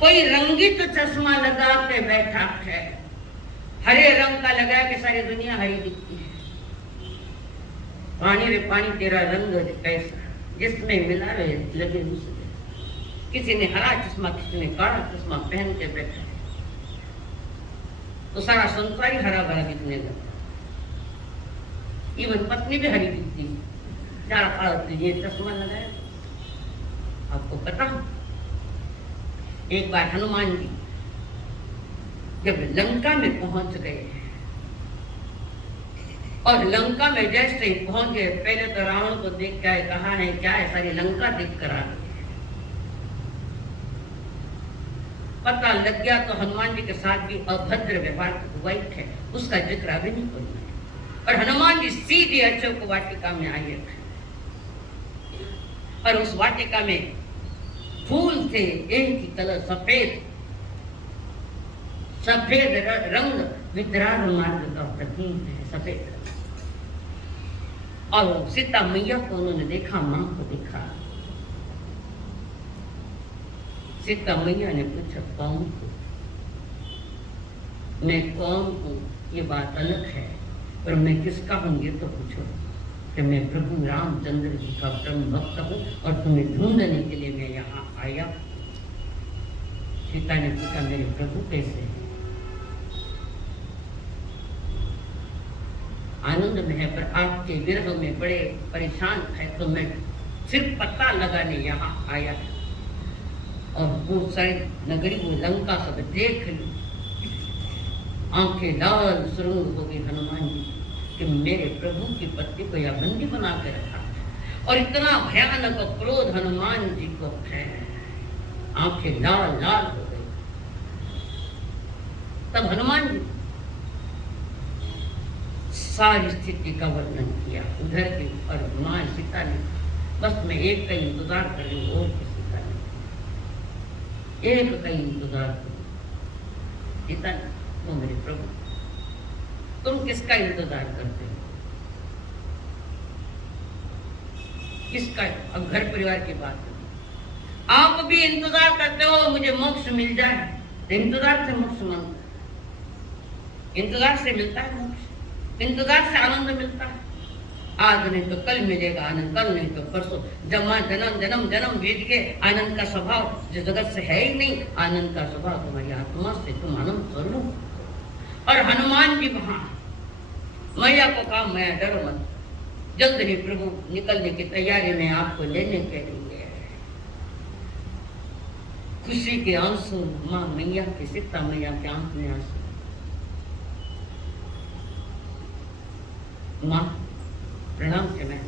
कोई रंगीत चश्मा लगा के बैठा है, हरे रंग का लगा के सारी दुनिया हरी दिखती है। पानी रे पानी तेरा रंग कैसा, जिसमें मिला वे लगे दूसरे। किसी ने हरा चश्मा, किसी ने काला चश्मा पहन के बैठा है, तो सारा संसार ही हरा भरा दिखने लगा। इवन पत्नी भी हरी दिखती, ज्यादा काला ये चश्मा लगाया। आपको पता, एक बार हनुमान जी जब लंका में पहुंच गए और लंका में जैसे ही पहुंच गए, पहले तो रावण को देख के कहा है क्या है, सारी लंका देख कर आ गए। पता लग गया तो हनुमान जी के साथ भी अभद्र व्यवहार हुआ है, उसका जिक्र अभी नहीं करना। और हनुमान जी सीधे अशोक वाटिका में आए और उस वाटिका में फूल थे एक ही कलर, सफेद सफेद रंग विद्राग मार्ग का प्रतीक है, सफेद। और सीता मैया को उन्होंने देखा, मां को देखा। सीता मैया ने पूछा कौन हूं? मैं कौन हूं ये बात अलग है, पर मैं किसका हूं ये तो पूछो। कि मैं प्रभु रामचंद्र जी का परम भक्त हूँ और तुम्हें ढूंढने के लिए मैं यहाँ आया। सीता ने पूछा मेरे प्रभु कैसे हैं? आनंद में है, पर आपके विरह में बड़े परेशान है, तो मैं सिर्फ पता लगाने यहाँ आया। और वो सारी नगरी वो लंका सब देख ली, आंखें लाल सुरंग हो गई हनुमान जी कि मेरे प्रभु की पत्नी को या बंदी बना के रखा। और इतना भयानक क्रोध हनुमान जी को है, आंखें लाल लाल हो गई। तब हनुमान जी सारी स्थिति का वर्णन किया उधर की, और मां सीता ने बस मैं एक का इंतजार कर रही हूँ, और किसी का नहीं, एक का इंतजार करूँ। सीता ने, वो मेरे प्रभु तुम किसका इंतजार करते हो? किसका? अब घर परिवार की बात है, आप भी इंतजार करते हो मुझे मोक्ष मिल जाए, तो इंतजार से मोक्ष मांगता है, इंतजार से मिलता है मोक्ष, इंतजार से आनंद मिलता है। आज नहीं तो कल मिलेगा आनंद, कल नहीं तो परसों। जमा जन्म जन्म जन्म बीत के आनंद का स्वभाव जिस जगत से है ही नहीं, आनंद का स्वभाव तुम्हारी आत्मा से, तुम आनंद कर लो। और हनुमान जी वहां मैया को कहा मैया डरो मत, जल्द ही प्रभु निकलने की तैयारी में आपको लेने के लिए। खुशी के आंसू मां मैया के, सीता मैया के आंख में आंसू। माँ प्रणाम के मैं।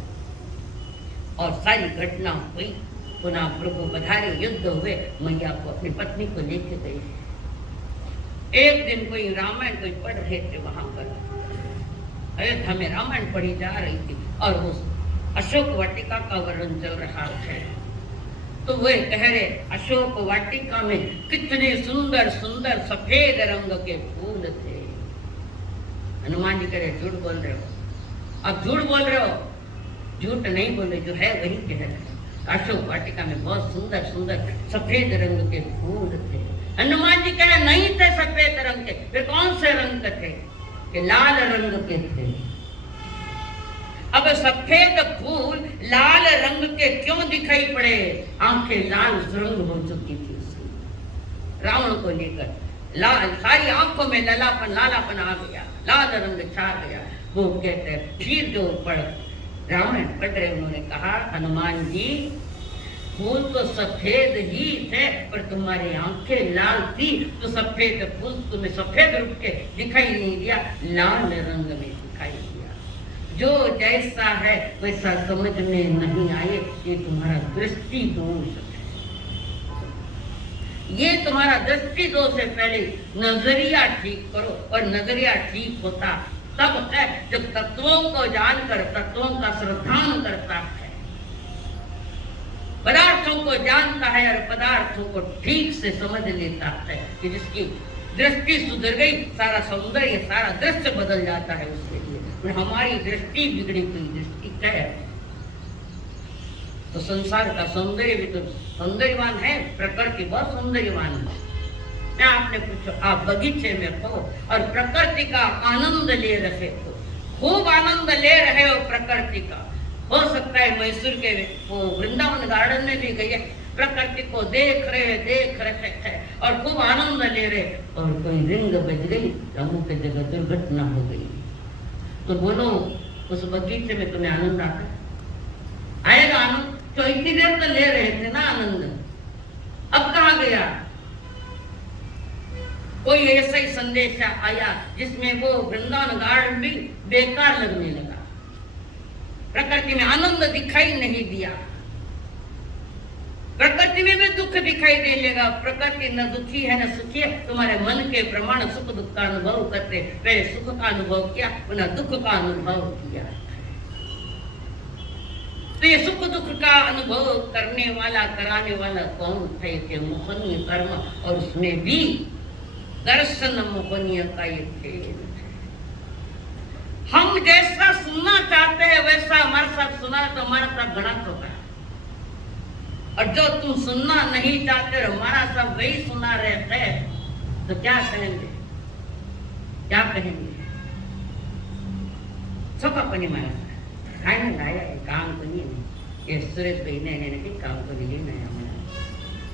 और सारी घटना हुई। पुनः प्रभु पधारे, युद्ध हुए, मैया को अपनी पत्नी को लेके गई। एक दिन कोई रामायण कोई पढ़ रहे थे वहां पर, अयोध्या में रामायण पढ़ी जा रही थी और उस अशोक वाटिका का वर्णन चल रहा है। तो वे कह रहे अशोक वाटिका में कितने सुंदर सुंदर सफेद रंग के फूल थे। हनुमान जी कह रहे झूठ बोल रहे हो, अब झूठ बोल रहे हो। झूठ नहीं बोले, जो है वही कह रहे। अशोक वाटिका में बहुत सुंदर सुंदर सफेद रंग के फूल थे। हनुमान जी कह रहे नहीं थे सफेद रंग के, फिर कौन से रंग के थे? कि लाल रंग के थे। अब सफेद फूल लाल रंग के क्यों दिखाई पड़े? आंखें लाल सुरंग हो चुकी थी उसकी। रावण को लेकर लाल सारी आंखों में लालापन आ गया, लाल रंग छा गया। वो कहते हैं फिर जो पढ़ रामायण पढ़ रहे उन्होंने कहा हनुमान जी फूल तो सफेद ही थे पर तुम्हारी आंखें लाल थी, तो सफेद फूल तुम्हें सफेद रूप के दिखाई नहीं दिया, लाल रंग में दिखाई दिया। जो जैसा है वैसा समझ में नहीं आए, ये तुम्हारा दृष्टि दोष है। ये तुम्हारा दृष्टि दोष है। पहले नजरिया ठीक करो, और नजरिया ठीक होता तब है जब तत्वों को जानकर तत्वों का श्रद्धान करता है, पदार्थों को जानता है और पदार्थों को ठीक से समझ लेता है कि जिसकी दृष्टि सुधर गई सारा सौंदर्य सारा दृश्य बदल जाता है उसके लिए। तो हमारी दृष्टि बिगड़ी हुई दृष्टि क्या है? तो संसार का सौंदर्य भी तो सौंदर्यवान है, प्रकृति बहुत सौंदर्यवान है। मैं आपने पूछो आप बगीचे में हो और प्रकृति का आनंद ले रहे हो, खूब आनंद ले रहे हो प्रकृति का। हो सकता है मैसूर के वो वृंदावन गार्डन में भी गए, प्रकृति को देख रहे हैं और खूब आनंद ले रहे, और कोई रिंग बज गई, अमुक की जगह दुर्घटना हो गई। तो बोलो उस बगीचे में तुम्हें आनंद आता है? आएगा आनंद? तो इतनी देर तो ले रहे थे ना आनंद, अब कहाँ गया? कोई ऐसा ही संदेश आया जिसमें वो वृंदावन गार्डन भी बेकार लगने लगा, प्रकृति में आनंद दिखाई नहीं दिया, प्रकृति में भी दुख दिखाई दे लेगा। प्रकृति न दुखी है न सुखी है, तुम्हारे मन के प्रमाण सुख दुख का अनुभव करते, पहले सुख का अनुभव किया पुनः दुख का अनुभव किया। तो ये सुख दुख का अनुभव करने वाला कराने वाला कौन थे? कि मोहनीय कर्म, और उसमें भी दर्शन मोहनीय का ये खेल। हम जैसा सुनना चाहते हैं वैसा हमारे साथ सुना तो हमारा साथ गणत होता है, और जो तुम सुनना नहीं चाहते हमारा सब वही सुना रहते हैं, तो क्या कहेंगे? क्या कहेंगे? सोकापनी मारा काय नहीं लाया काम को नहीं, ये सुरेश भाई ने काम को नहीं लाया।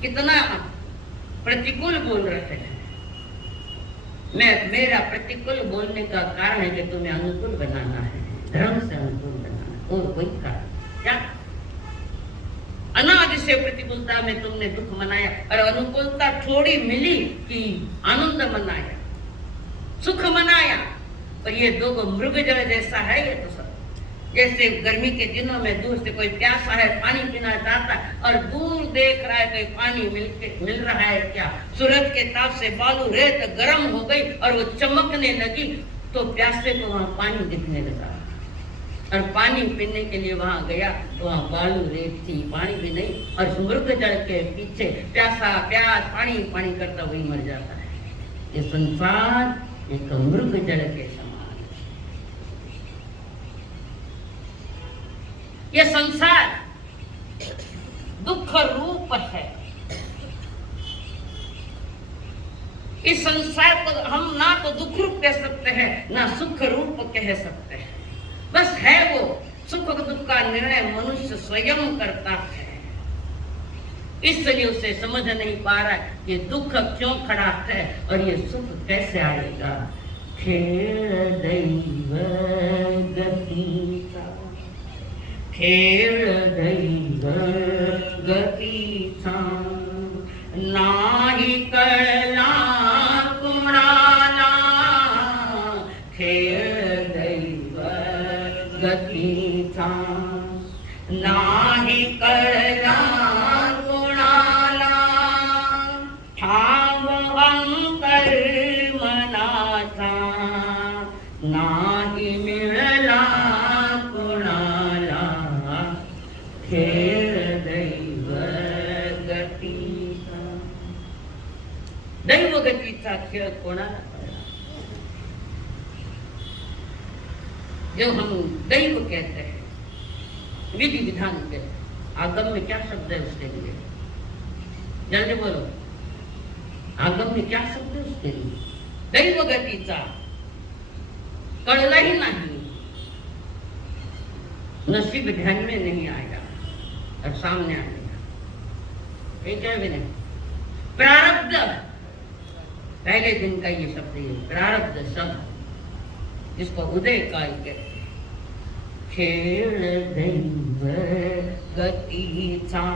कितना प्रतिकूल बोल रहे हैं। मेरा प्रतिकूल बोलने का कारण है कि तुम्हें अनुकूल बनाना है, धर्म से अनुकूल बनाना, और वही कारण क्या? अनादि से प्रतिकूलता में तुमने दुख मनाया, और अनुकूलता थोड़ी मिली कि आनंद मनाया, सुख मनाया। और ये दो मृग जैसा है ये तो सब। जैसे गर्मी के दिनों में दूर से कोई प्यासा है, पानी पीना चाहता है, और दूर देख रहा है कोई पानी मिल रहा है क्या? सूरज के ताप से बालू रेत गर्म हो गई और वो चमकने लगी, तो प्यासे को वहां पानी दिखने लगा, और पानी पीने के लिए वहां गया तो वहां बालू रेत थी, पानी भी नहीं, और मृग जल के पीछे प्यासा प्यास पानी पानी करता वही मर जाता है। ये संसार एक मृग जल के समान, ये संसार दुख रूप है। इस संसार को हम ना तो दुख रूप कह सकते हैं ना सुख रूप कह सकते हैं, बस है वो। सुख दुख का निर्णय मनुष्य स्वयं करता है, इसलिए उसे समझ नहीं पा रहा है ये दुख क्यों खड़ा है और ये सुख कैसे आएगा। खेल दैव गति खेल दैव गतीचा नाही कळला कुणाला, खेळ दैव अंतर्मनाचा नाही मिळला कोणाला खेळ दैव गतीचा. दैव गतीचा खेळ कोणाला कळला? जो हम दैव कहते हैं, विधि विधान कहते हैं, आगम में क्या शब्द है उसके लिए? जल्दी बोलो, आगम में क्या शब्द है उसके लिए? दैव गतीचा कळला ही नहीं, नसीब ध्यान में नहीं आएगा और सामने आएगा. ये क्या भी नहीं, प्रारब्ध. पहले दिन का ये शब्द है प्रारब्ध शब्द, जिसको उदय काल कहते हैं. खेळ दैव गतीचा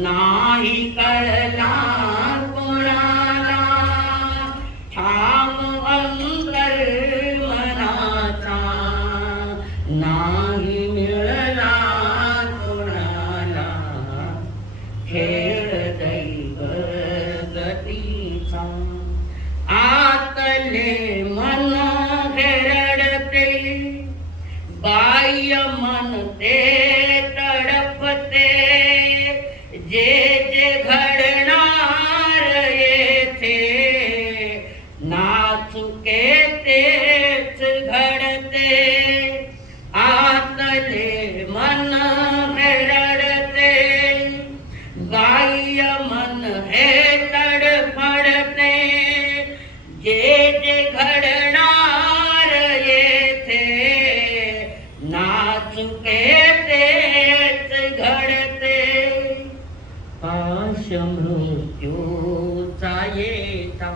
नाही कळला कोणाला ठाम अंतर्मनाचा नाही मिळला कोणाला खेळ दैव गतीचा. आतले मन रडते, बाह्य मन ते तडपते, जे जे घडणार येथे नाचुके तेच घडते. आतले मन रडते, बाह्य मन हे तडफडते, जे जे घडणार येथे नाचुके तेच घडते. पाश मृत्यूचा येता,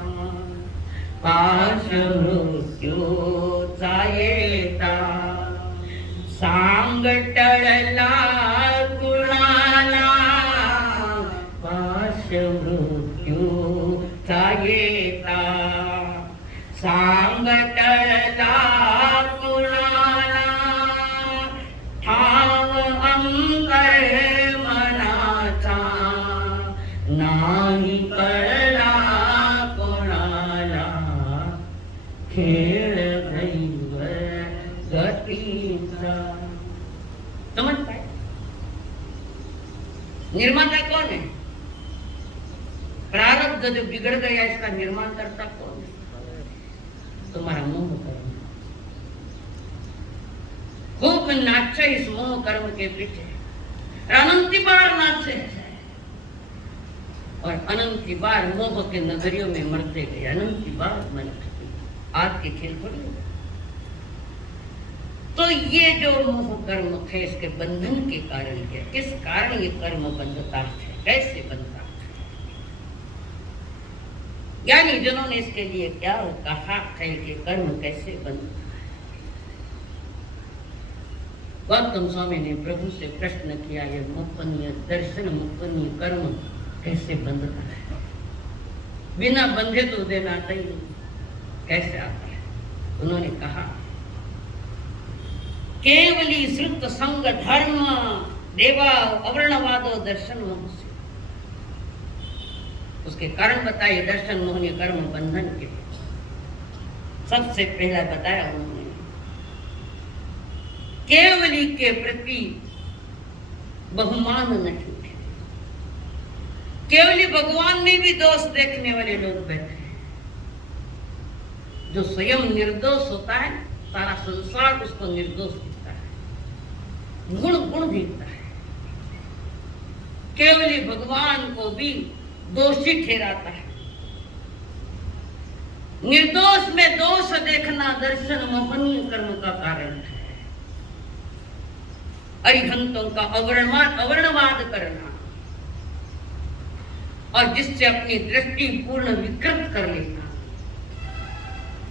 पाश मृत्यूचा येता, सांग टळला कुणाला. पाश मृत्यूचा येता, सांग टळला कुणाला. ठाव अंतर्मनाचा नाही कळला कोणाला खेळ दैव गतीचा. समझ पाए? निर्माता कौन है? प्रारब्ध जो बिगड़ गया इसका निर्माण करता कौन है? तुम्हारा मोह कर्म. खूब नाचे इस मोह कर्म के पीछे, अनंती बार नाचे और अनंती बार मोह के नगरियों में मरते गए. अनंती बार मरते गए. आज के खेल थोड़ी. तो ये जो मोह कर्म थे इसके बंधन के कारण क्या, किस कारण ये कर्म बंधता है, कैसे बनता है? ज्ञानी जनों ने इसके लिए क्या कहा है कि कर्म कैसे बनता है. गौतम स्वामी ने प्रभु से प्रश्न किया, ये मुक्तनीय दर्शन, मुक्तनीय कर्म कैसे बंधता है? बिना बंधे तो देना नहीं, कैसे आता है? उन्होंने कहा, केवली श्रुत संग धर्म देवा अवर्णवादो दर्शन मोह से. उसके कारण बताए. दर्शन मोहनी कर्म बंधन के सबसे पहला बताया उन्होंने, केवली के प्रति बहुमान न छूटे. केवली भगवान में भी दोष देखने वाले लोग बैठे हैं. जो स्वयं निर्दोष होता है, सारा संसार उसको निर्दोष दिखता है, गुण गुण दिखता है. केवली भगवान को भी दोषी ठहराता है. निर्दोष में दोष देखना दर्शन मोहनीय कर्म का कारण है. अरिहंतों का अवर्णवाद करना और जिससे अपनी दृष्टि पूर्ण विकृत कर लेना.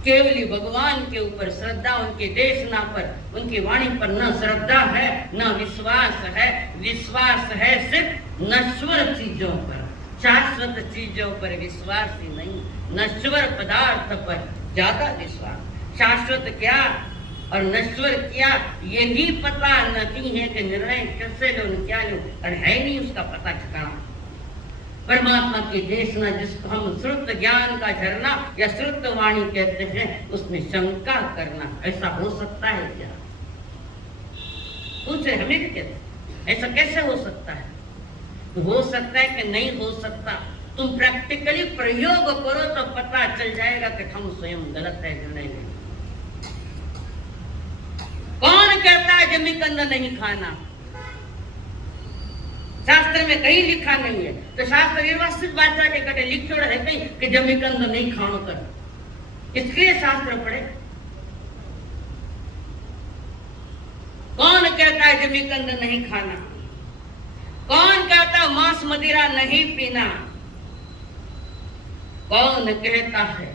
केवली भगवान के ऊपर श्रद्धा, उनके देशना पर, उनकी वाणी पर न श्रद्धा है न विश्वास है. विश्वास है सिर्फ नश्वर चीजों पर, शाश्वत चीजों पर विश्वास ही नहीं. नश्वर पदार्थ पर ज्यादा विश्वास. शाश्वत क्या और नश्वर क्या यही पता नहीं है कि निर्णय कैसे लो क्या लो, और है नहीं उसका पता ठिकाना. परमात्मा की देशना, जिसको हम श्रुत ज्ञान का झरना या श्रुत वाणी कहते हैं, उसमें शंका करना ऐसा हो सकता है क्या? पूछे हमें भी कहते ऐसा कैसे हो सकता है? तो हो सकता है कि नहीं हो सकता, तुम प्रैक्टिकली प्रयोग करो तो पता चल जाएगा कि हम स्वयं गलत है निर्णय नहीं। कौन कहता है जमीकंद नहीं खाना? शास्त्र में कहीं लिखा नहीं है, तो शास्त्र व्यवस्थित बात के कटे लिखो है कहीं कि जमीकंद नहीं खानो कर, इसलिए शास्त्र पढ़े। कौन कहता है जमीकंद नहीं खाना? कौन कहता मांस मदिरा नहीं पीना? कौन कहता है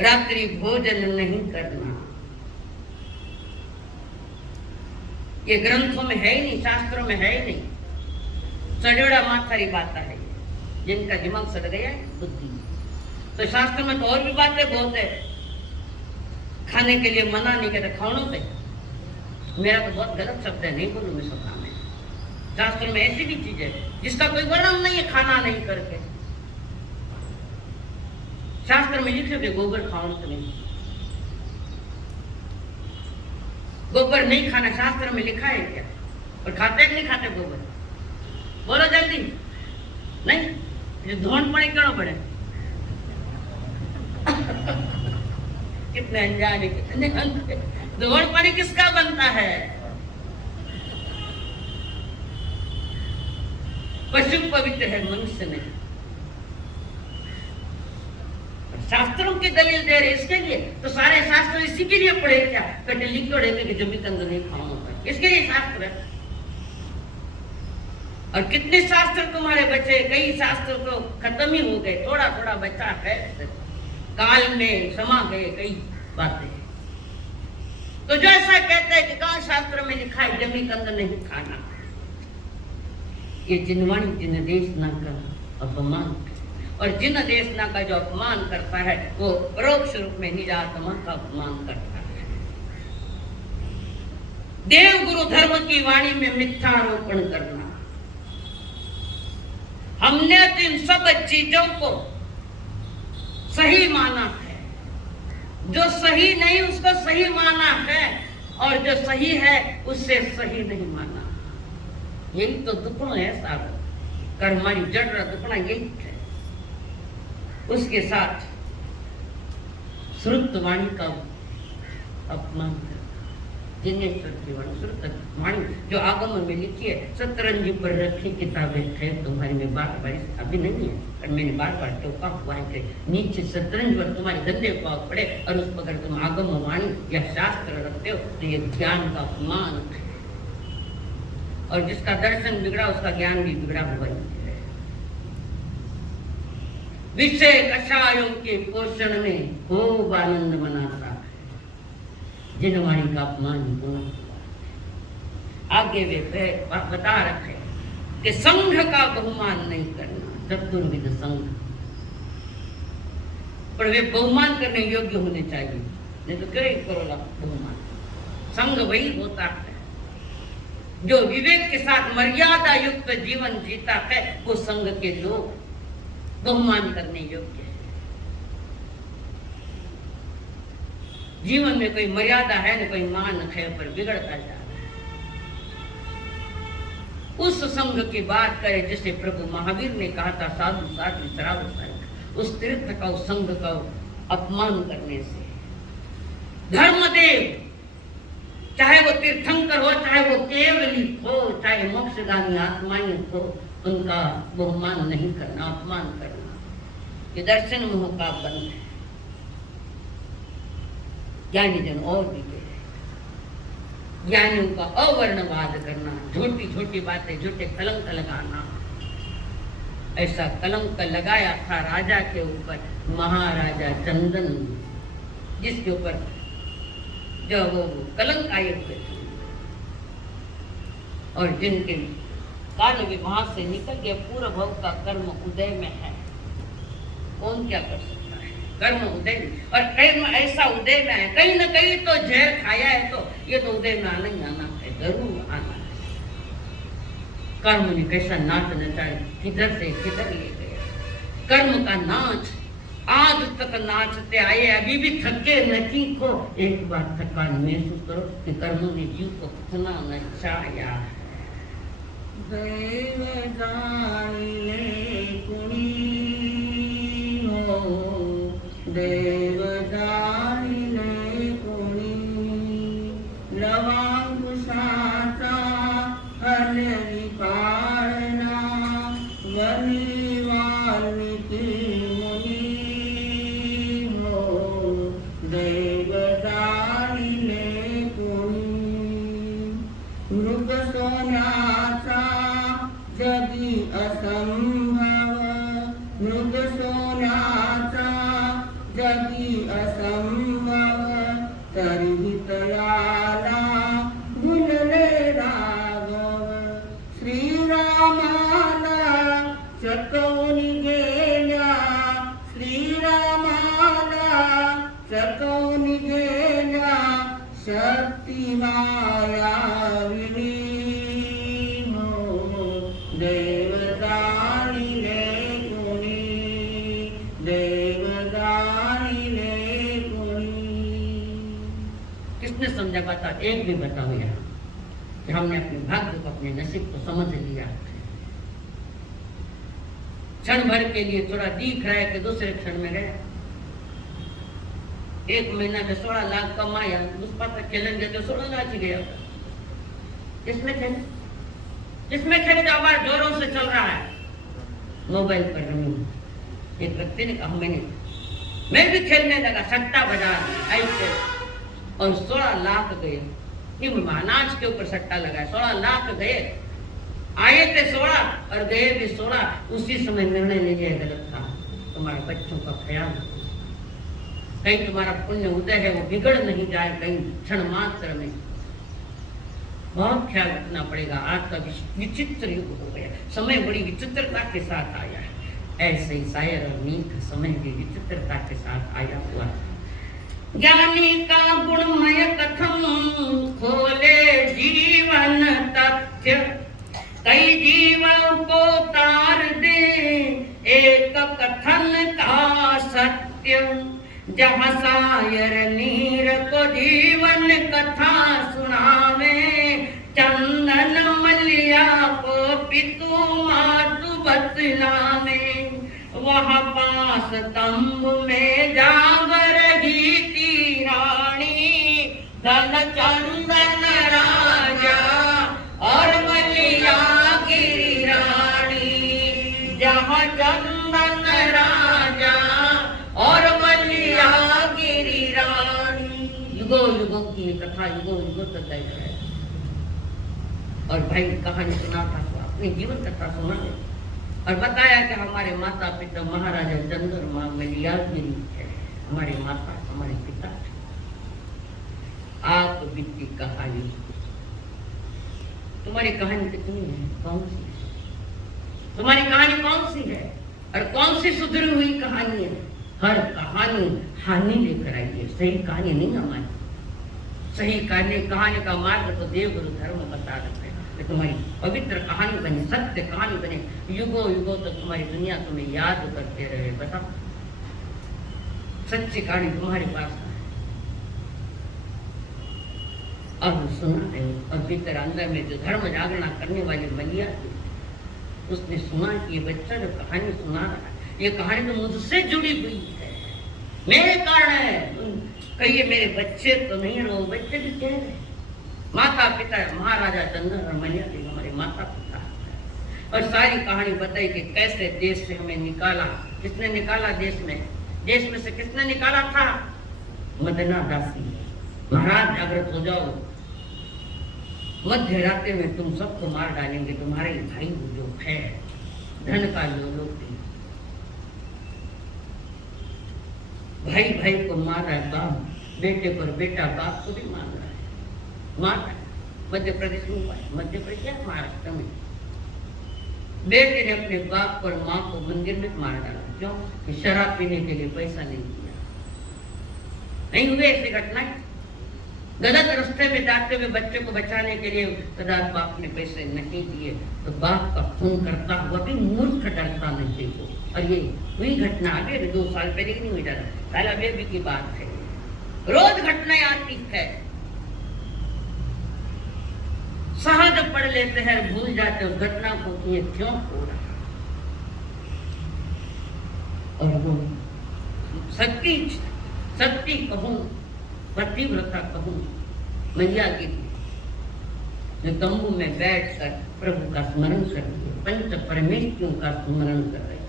रात्रि भोजन नहीं करना? ये ग्रंथों में है ही नहीं, शास्त्रों में है ही नहीं। सड़ेड़ा माथारी बात है जिनका दिमाग सड़ गया है बुद्धि। तो शास्त्र में तो और भी बातें बहुत है, खाने के लिए मना नहीं कहते, खानों पे। मेरा तो बहुत गलत शब्द है, नहीं बोलूं मैं सपना में। शास्त्र में ऐसी भी चीज है जिसका कोई वर्णन नहीं है खाना नहीं करके। शास्त्र में लिखे कि गोबर खाओ तो नहीं, गोबर नहीं खाना शास्त्र में लिखा है क्या? और खाते कि नहीं खाते गोबर? बोलो जल्दी। नहीं, धोन पड़े क्यों पड़े? कितने अनजाने, कितने धोन पड़ी किसका बनता है? पशु पवित्र है, मनुष्य नहीं। शास्त्रों की दलील दे रहे इसके लिए, तो सारे शास्त्र इसी के लिए पढ़े क्या? कटे लिख तो रहे कि जमीकंद नहीं खाऊंगा, इसके लिए शास्त्र है। और कितने शास्त्र तुम्हारे बचे? कई शास्त्र तो खत्म ही हो गए, थोड़ा थोड़ा बचा है, काल में समा गए कई बातें। तो जो ऐसा कहते हैं कि कौन शास्त्र में लिखा है जमीकंद नहीं खाना, ये जिनवाणी जिन देशना का अपमान, और जिन देशना का जो अपमान करता है वो परोक्ष रूप में निज आत्मा का अपमान करता है। देव गुरु धर्म की वाणी में मिथ्यारोपण करना। हमने तो इन सब चीजों को सही माना है, जो सही नहीं उसको सही माना है, और जो सही है उससे सही नहीं माना। यही तो दुखड़ा है साहब, कर्मारी जड़ रहा दुखड़ा यही है। उसके साथ श्रुत वाणी का अपमान करना। जिनेश्वर की वाणी, श्रुत वाणी जो आगम में लिखी है, शतरंज पर रखी किताबें है तुम्हारी में बार बार, अभी नहीं है पर मैंने बार बार टोका हुआ है कि नीचे शतरंज पर तुम्हारे गंदे पाव पड़े, और उस पर अगर तुम आगम वाणी या शास्त्र रखते हो तो ये ज्ञान का अपमान है। और जिसका दर्शन बिगड़ा उसका ज्ञान भी बिगड़ा हुआ है। विषय कषायों के पोषण में खूब आनंद मनाता है, जिनवाणी का अपमान हुआ। आगे वे बता रखे कि संघ का बहुमान नहीं करना, चतुर्विध संघ, पर वे बहुमान करने योग्य होने चाहिए, नहीं तो क्यों करोगा बहुमान। संघ वही होता है जो विवेक के साथ मर्यादा युक्त जीवन जीता है, वो संघ के लोग बहुमान करने योग्य है। जीवन में कोई मर्यादा है न कोई मान है, पर बिगड़ता जा रहा है। उस संघ की बात करें जिसे प्रभु महावीर ने कहा था साधु साधु शराब संघ, उस तीर्थ का उस संघ का अपमान करने से धर्मदेव, चाहे वो तीर्थंकर हो, चाहे वो केवली हो, चाहे मोक्षगामी आत्माएं हो, उनका बहुमान नहीं करना, अपमान करना, ये दर्शन मोह का बंध है। ज्ञानी जन और भी ज्ञानियों का अवर्णवाद करना, झूठी झूठी बातें, झूठे कलंक लगाना। ऐसा कलंक लगाया था राजा के ऊपर, महाराजा चंदन, जिसके ऊपर जो वो कलंक आए हुए थे, और जिनके काल विवाह से निकल गया, पूर्व भव का कर्म उदय में है। कौन क्या कर सकता है? कर्म उदय में, और कर्म ऐसा उदय में है, कहीं ना कहीं तो जहर खाया है, तो ये तो उदय में आना ही आना है, जरूर आना है। कर्म ने कैसा नाच नचाया, किधर से किधर ले गया। कर्म का नाच आज तक नाचते आए, अभी भी थके नहीं को। एक बार थकान महसूस करो कि कर्म ने जीव को कितना नचाया। देव जाने कुणी हो, देव जाने कुणी, लवांकुशाचा हलरी पाळना, वनी वाल्मिकी मृग सोन्याचा जगी असंभव, मृग सोन्याचा जगी असंभव, तरीही तयाला भुलले राघव. श्रीरामाला चकवून गेल्या, श्रीरामाला चकवून गेल्या, शक्ती मायाविनी हो. देव जाणिले कोणी, देव जाणिले कोणी. किसने समझा पाता? एक भी बताओ यहाँ कि हमने अपने भाग्य को, अपने नसीब को समझ लिया। क्षण भर के लिए थोड़ा दिख रहा है कि दूसरे क्षण में गया। एक महीना में 16 लाख कमाया, उस पर खेलेंगे तो 16 लाख ही गया। किसमें खेले? जिसमें खेले तो आवाज जोरों से चल रहा है, मोबाइल पर रमी। एक व्यक्ति ने कहा मैं भी खेलने लगा, सट्टा बाजार ऐसे, और 16 लाख गए। अनाज के ऊपर सट्टा लगाया, 16 लाख गए। आए थे 16 और गए भी 16। उसी समय निर्णय ले लिया गलत था। तुम्हारे बच्चों का ख्याल, कहीं तुम्हारा पुण्य उदय है वो बिगड़ नहीं जाए, कहीं क्षण मात्र में। बहुत ख्याल रखना पड़ेगा। आज का विचित्र युग हो गया, समय बड़ी विचित्रता के साथ आया है। ऐसे ही शायर और मीठ समय भी विचित्रता के साथ आया हुआ। ज्ञानी का गुणमय कथम खोले जीवन तथ्य, कई जीवों को तार दे एक कथन का सत्य। जहाँ शायर नीर को जीवन कथा सुनावे, चंदन मलिया को पितु मातु बतलावे। वहाँ पास तंबू में जाग रही थी रानी, धन चंदन राजा और मलिया गिरी रानी। जहाँ चंदन राजा और मलिया गिरी रानी। युगों युगों की कथा युगों युगों तक चल रहा है। और भाई कहानी सुना था तो अपनी जीवन कथा सुना है और बताया कि हमारे माता पिता महाराजा चंद्रमा मलियागिरी है, हमारे माता हमारे पिता। आप बीती कहानी, तुम्हारी कहानी कितनी है, कौन सी है? तुम्हारी कहानी कौन सी है और कौन सी सुधरी हुई कहानी है? हर कहानी हानि लेकर आई है, सही कहानी नहीं हमारी। सही कहानी का मार्ग तो देव गुरु धर्म बता रहे हैं। तुम्हारी पवित्र कहानी बने, सत्य कहानी बने, युगों युगों तक तुम्हारी दुनिया तुम्हें याद करते रहे। बताओ, सच्ची कहानी तुम्हारे पास है। अब सुना है और भीतर अंदर में जो धर्म जागरण करने वाली मलिया थी, उसने सुना कि ये बच्चा जो कहानी सुना रहा है, ये कहानी तो मुझसे जुड़ी हुई है, मेरे कारण है। कहिए मेरे बच्चे तो नहीं है, वो बच्चे भी कह रहे। माता पिता महाराजा चंद्र और मलिया के हमारे माता पिता, और सारी कहानी बताई कि कैसे देश से हमें निकाला। किसने निकाला देश में से किसने निकाला था? मदना दासी। महाराज जागृत हो जाओ, मध्य रात्रि में तुम सबको मार डालेंगे। तुम्हारे भाई जो है धन का जो लोग, भाई भाई को मार रहा है बाप, बेटे पर बेटा बाप को भी मार रहा है। मार मध्य प्रदेश में हुआ है, मध्य प्रदेश या महाराष्ट्र में। बेटे ने अपने बाप और माँ को मंदिर में मार डाला। क्यों? कि शराब पीने के लिए पैसा नहीं दिया। नहीं हुए ऐसी घटनाएं? गलत रास्ते में जाते हुए बच्चे को बचाने के लिए कदाच बाप ने पैसे नहीं दिए तो बाप का खून करता हुआ भी मूर्ख डरता नहीं हो। और ये हुई घटना अभी 2 साल पहले नहीं हुई, साल अभी की बात है। रोज घटनाएं आती है, सहज पढ़ लेते हैं, भूल जाते उस घटना को कि ये क्यों हो रहा। और वो सच्ची कहूं, पतिव्रता कहूं, मैया की जो तंबू में बैठकर प्रभु का स्मरण कर रही है, पंच परमेश्वरों का स्मरण कर रही है।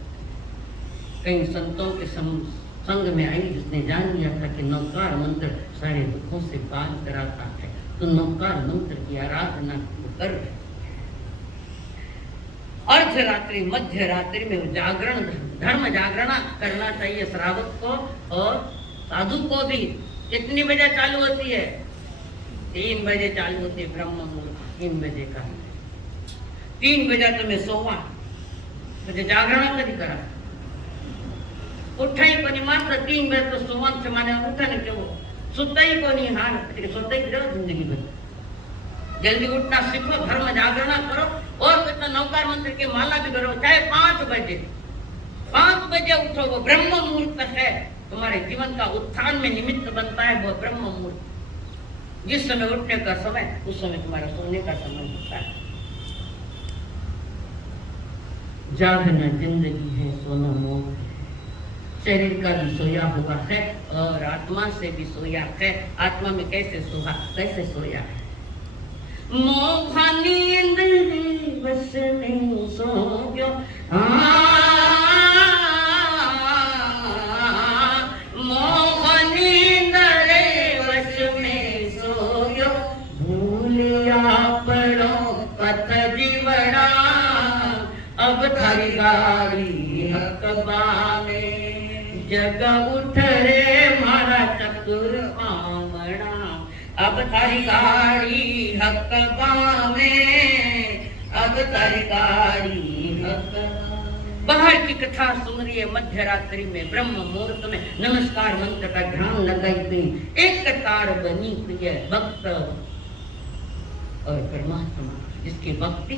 कई संतों के संग में आई जिसने जान लिया था कि नौकार मंत्र सारे दुखों से पार कराता है, तो नौकार मंत्र की आराधना कर। अर्धरात्रि मध्य रात्रि में जागरण, धर्म जागरण करना चाहिए श्रावक को और साधु को भी। कितनी बजे चालू होती है? 3 बजे चालू होती है ब्रह्म मुहूर्त, 3 बजे का। 3 बजे तो मैं सोवा, मुझे जागरण कभी करा उठा ही कोनी, मात्र 3 बजे तो सोवा से माने उठा नहीं, क्यों सुता ही कोनी। हाँ सोता ही रहो जिंदगी भर। जल्दी उठना सीखो, धर्म जागरण करो और कितना नौकार मंत्र की माला भी करो, चाहे 5 बजे उठो। वो ब्रह्म मुहूर्त है, तुम्हारे जीवन का उत्थान में निमित्त बनता है वो ब्रह्म मुहूर्त। जिस समय उठने का समय, उस समय तुम्हारा सोने का समय होता है। जागना जिंदगी है, सोना मौत है। शरीर का भी सोया हुआ है और आत्मा से भी सोया है। आत्मा में कैसे सोया है? मोह नींद बस नहीं सोयो, मोह नींद बस में सोयो, भूलिया पड़ो पथ जीवड़ा, अब थारी गाड़ी हकबा में, जग उठ रे मारा चतुर पावड़ा, अब तारी गाड़ी हकबा में, अब तारी गाड़ी हकबा। बाहर की कथा सुन रही है, मध्य रात्रि में ब्रह्म मुहूर्त में नमस्कार मंत्र का ध्यान लगाई गई। एक कतार बनी हुई है भक्त और परमात्मा, जिसकी भक्ति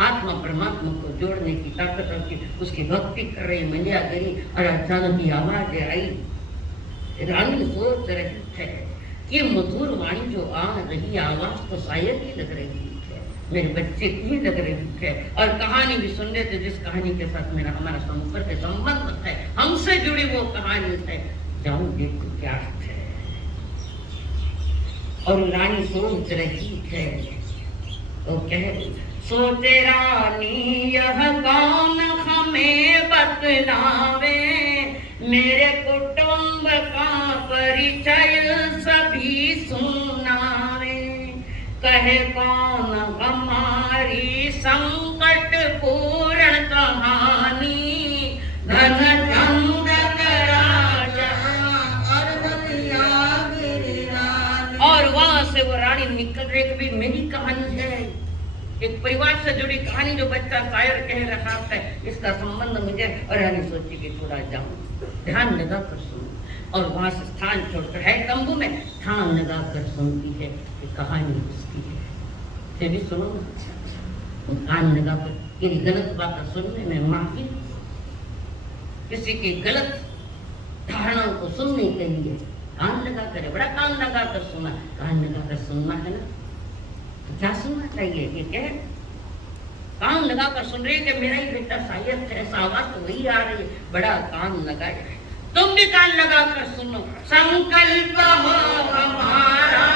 आत्मा परमात्मा को जोड़ने की ताकत रखी, उसकी भक्ति कर रही मैया गई। और अचानक की आवाज आई, रानी सोच रही है कि मधुर वाणी जो आ रही आवाज तो शायद ही लग रही है, मेरे बच्चे की लग रही है। और कहानी भी सुन रहे थे, जिस कहानी के साथ हमारा संपर्क संबंध है, हमसे जुड़ी वो कहानी है। जाऊं देखो क्या है। और रानी सोच रही है, वो कह रही, सोचे रानी यह कौन हमें बतलावे, मेरे कुटुंब का परिचय सभी सुनावे, कहे कौन हमारी संकट पूर्ण कहानी, धन चंद राजा और वहां से वो रानी निकल रही। कभी मेरी कहानी है, एक परिवार से जुड़ी कहानी, जो बच्चा शायर कह रहा है, इसका संबंध मुझे। और रानी सोची कि थोड़ा जाऊं, ध्यान लगा कर सुनूं। और वहां से स्थान छोड़कर है तंबू में, ध्यान लगा कर सुनती है कि कहानी उसकी है। से भी सुनो, ध्यान लगा कर। ये गलत बात सुनने में माफी, किसी की गलत धारणाओं को सुनने के लिए कान लगा कर, बड़ा कान लगा कर सुना। कान लगा कर सुनना है ना, तो क्या सुनना चाहिए? ये क्या कान लगा कर सुन रही है कि मेरा ही बेटा शायद है, ऐसा आवाज तो वही आ रही है, बड़ा कान लगाया है। तुम भी कान लगा कर सुनो। संकल्प हो हमारा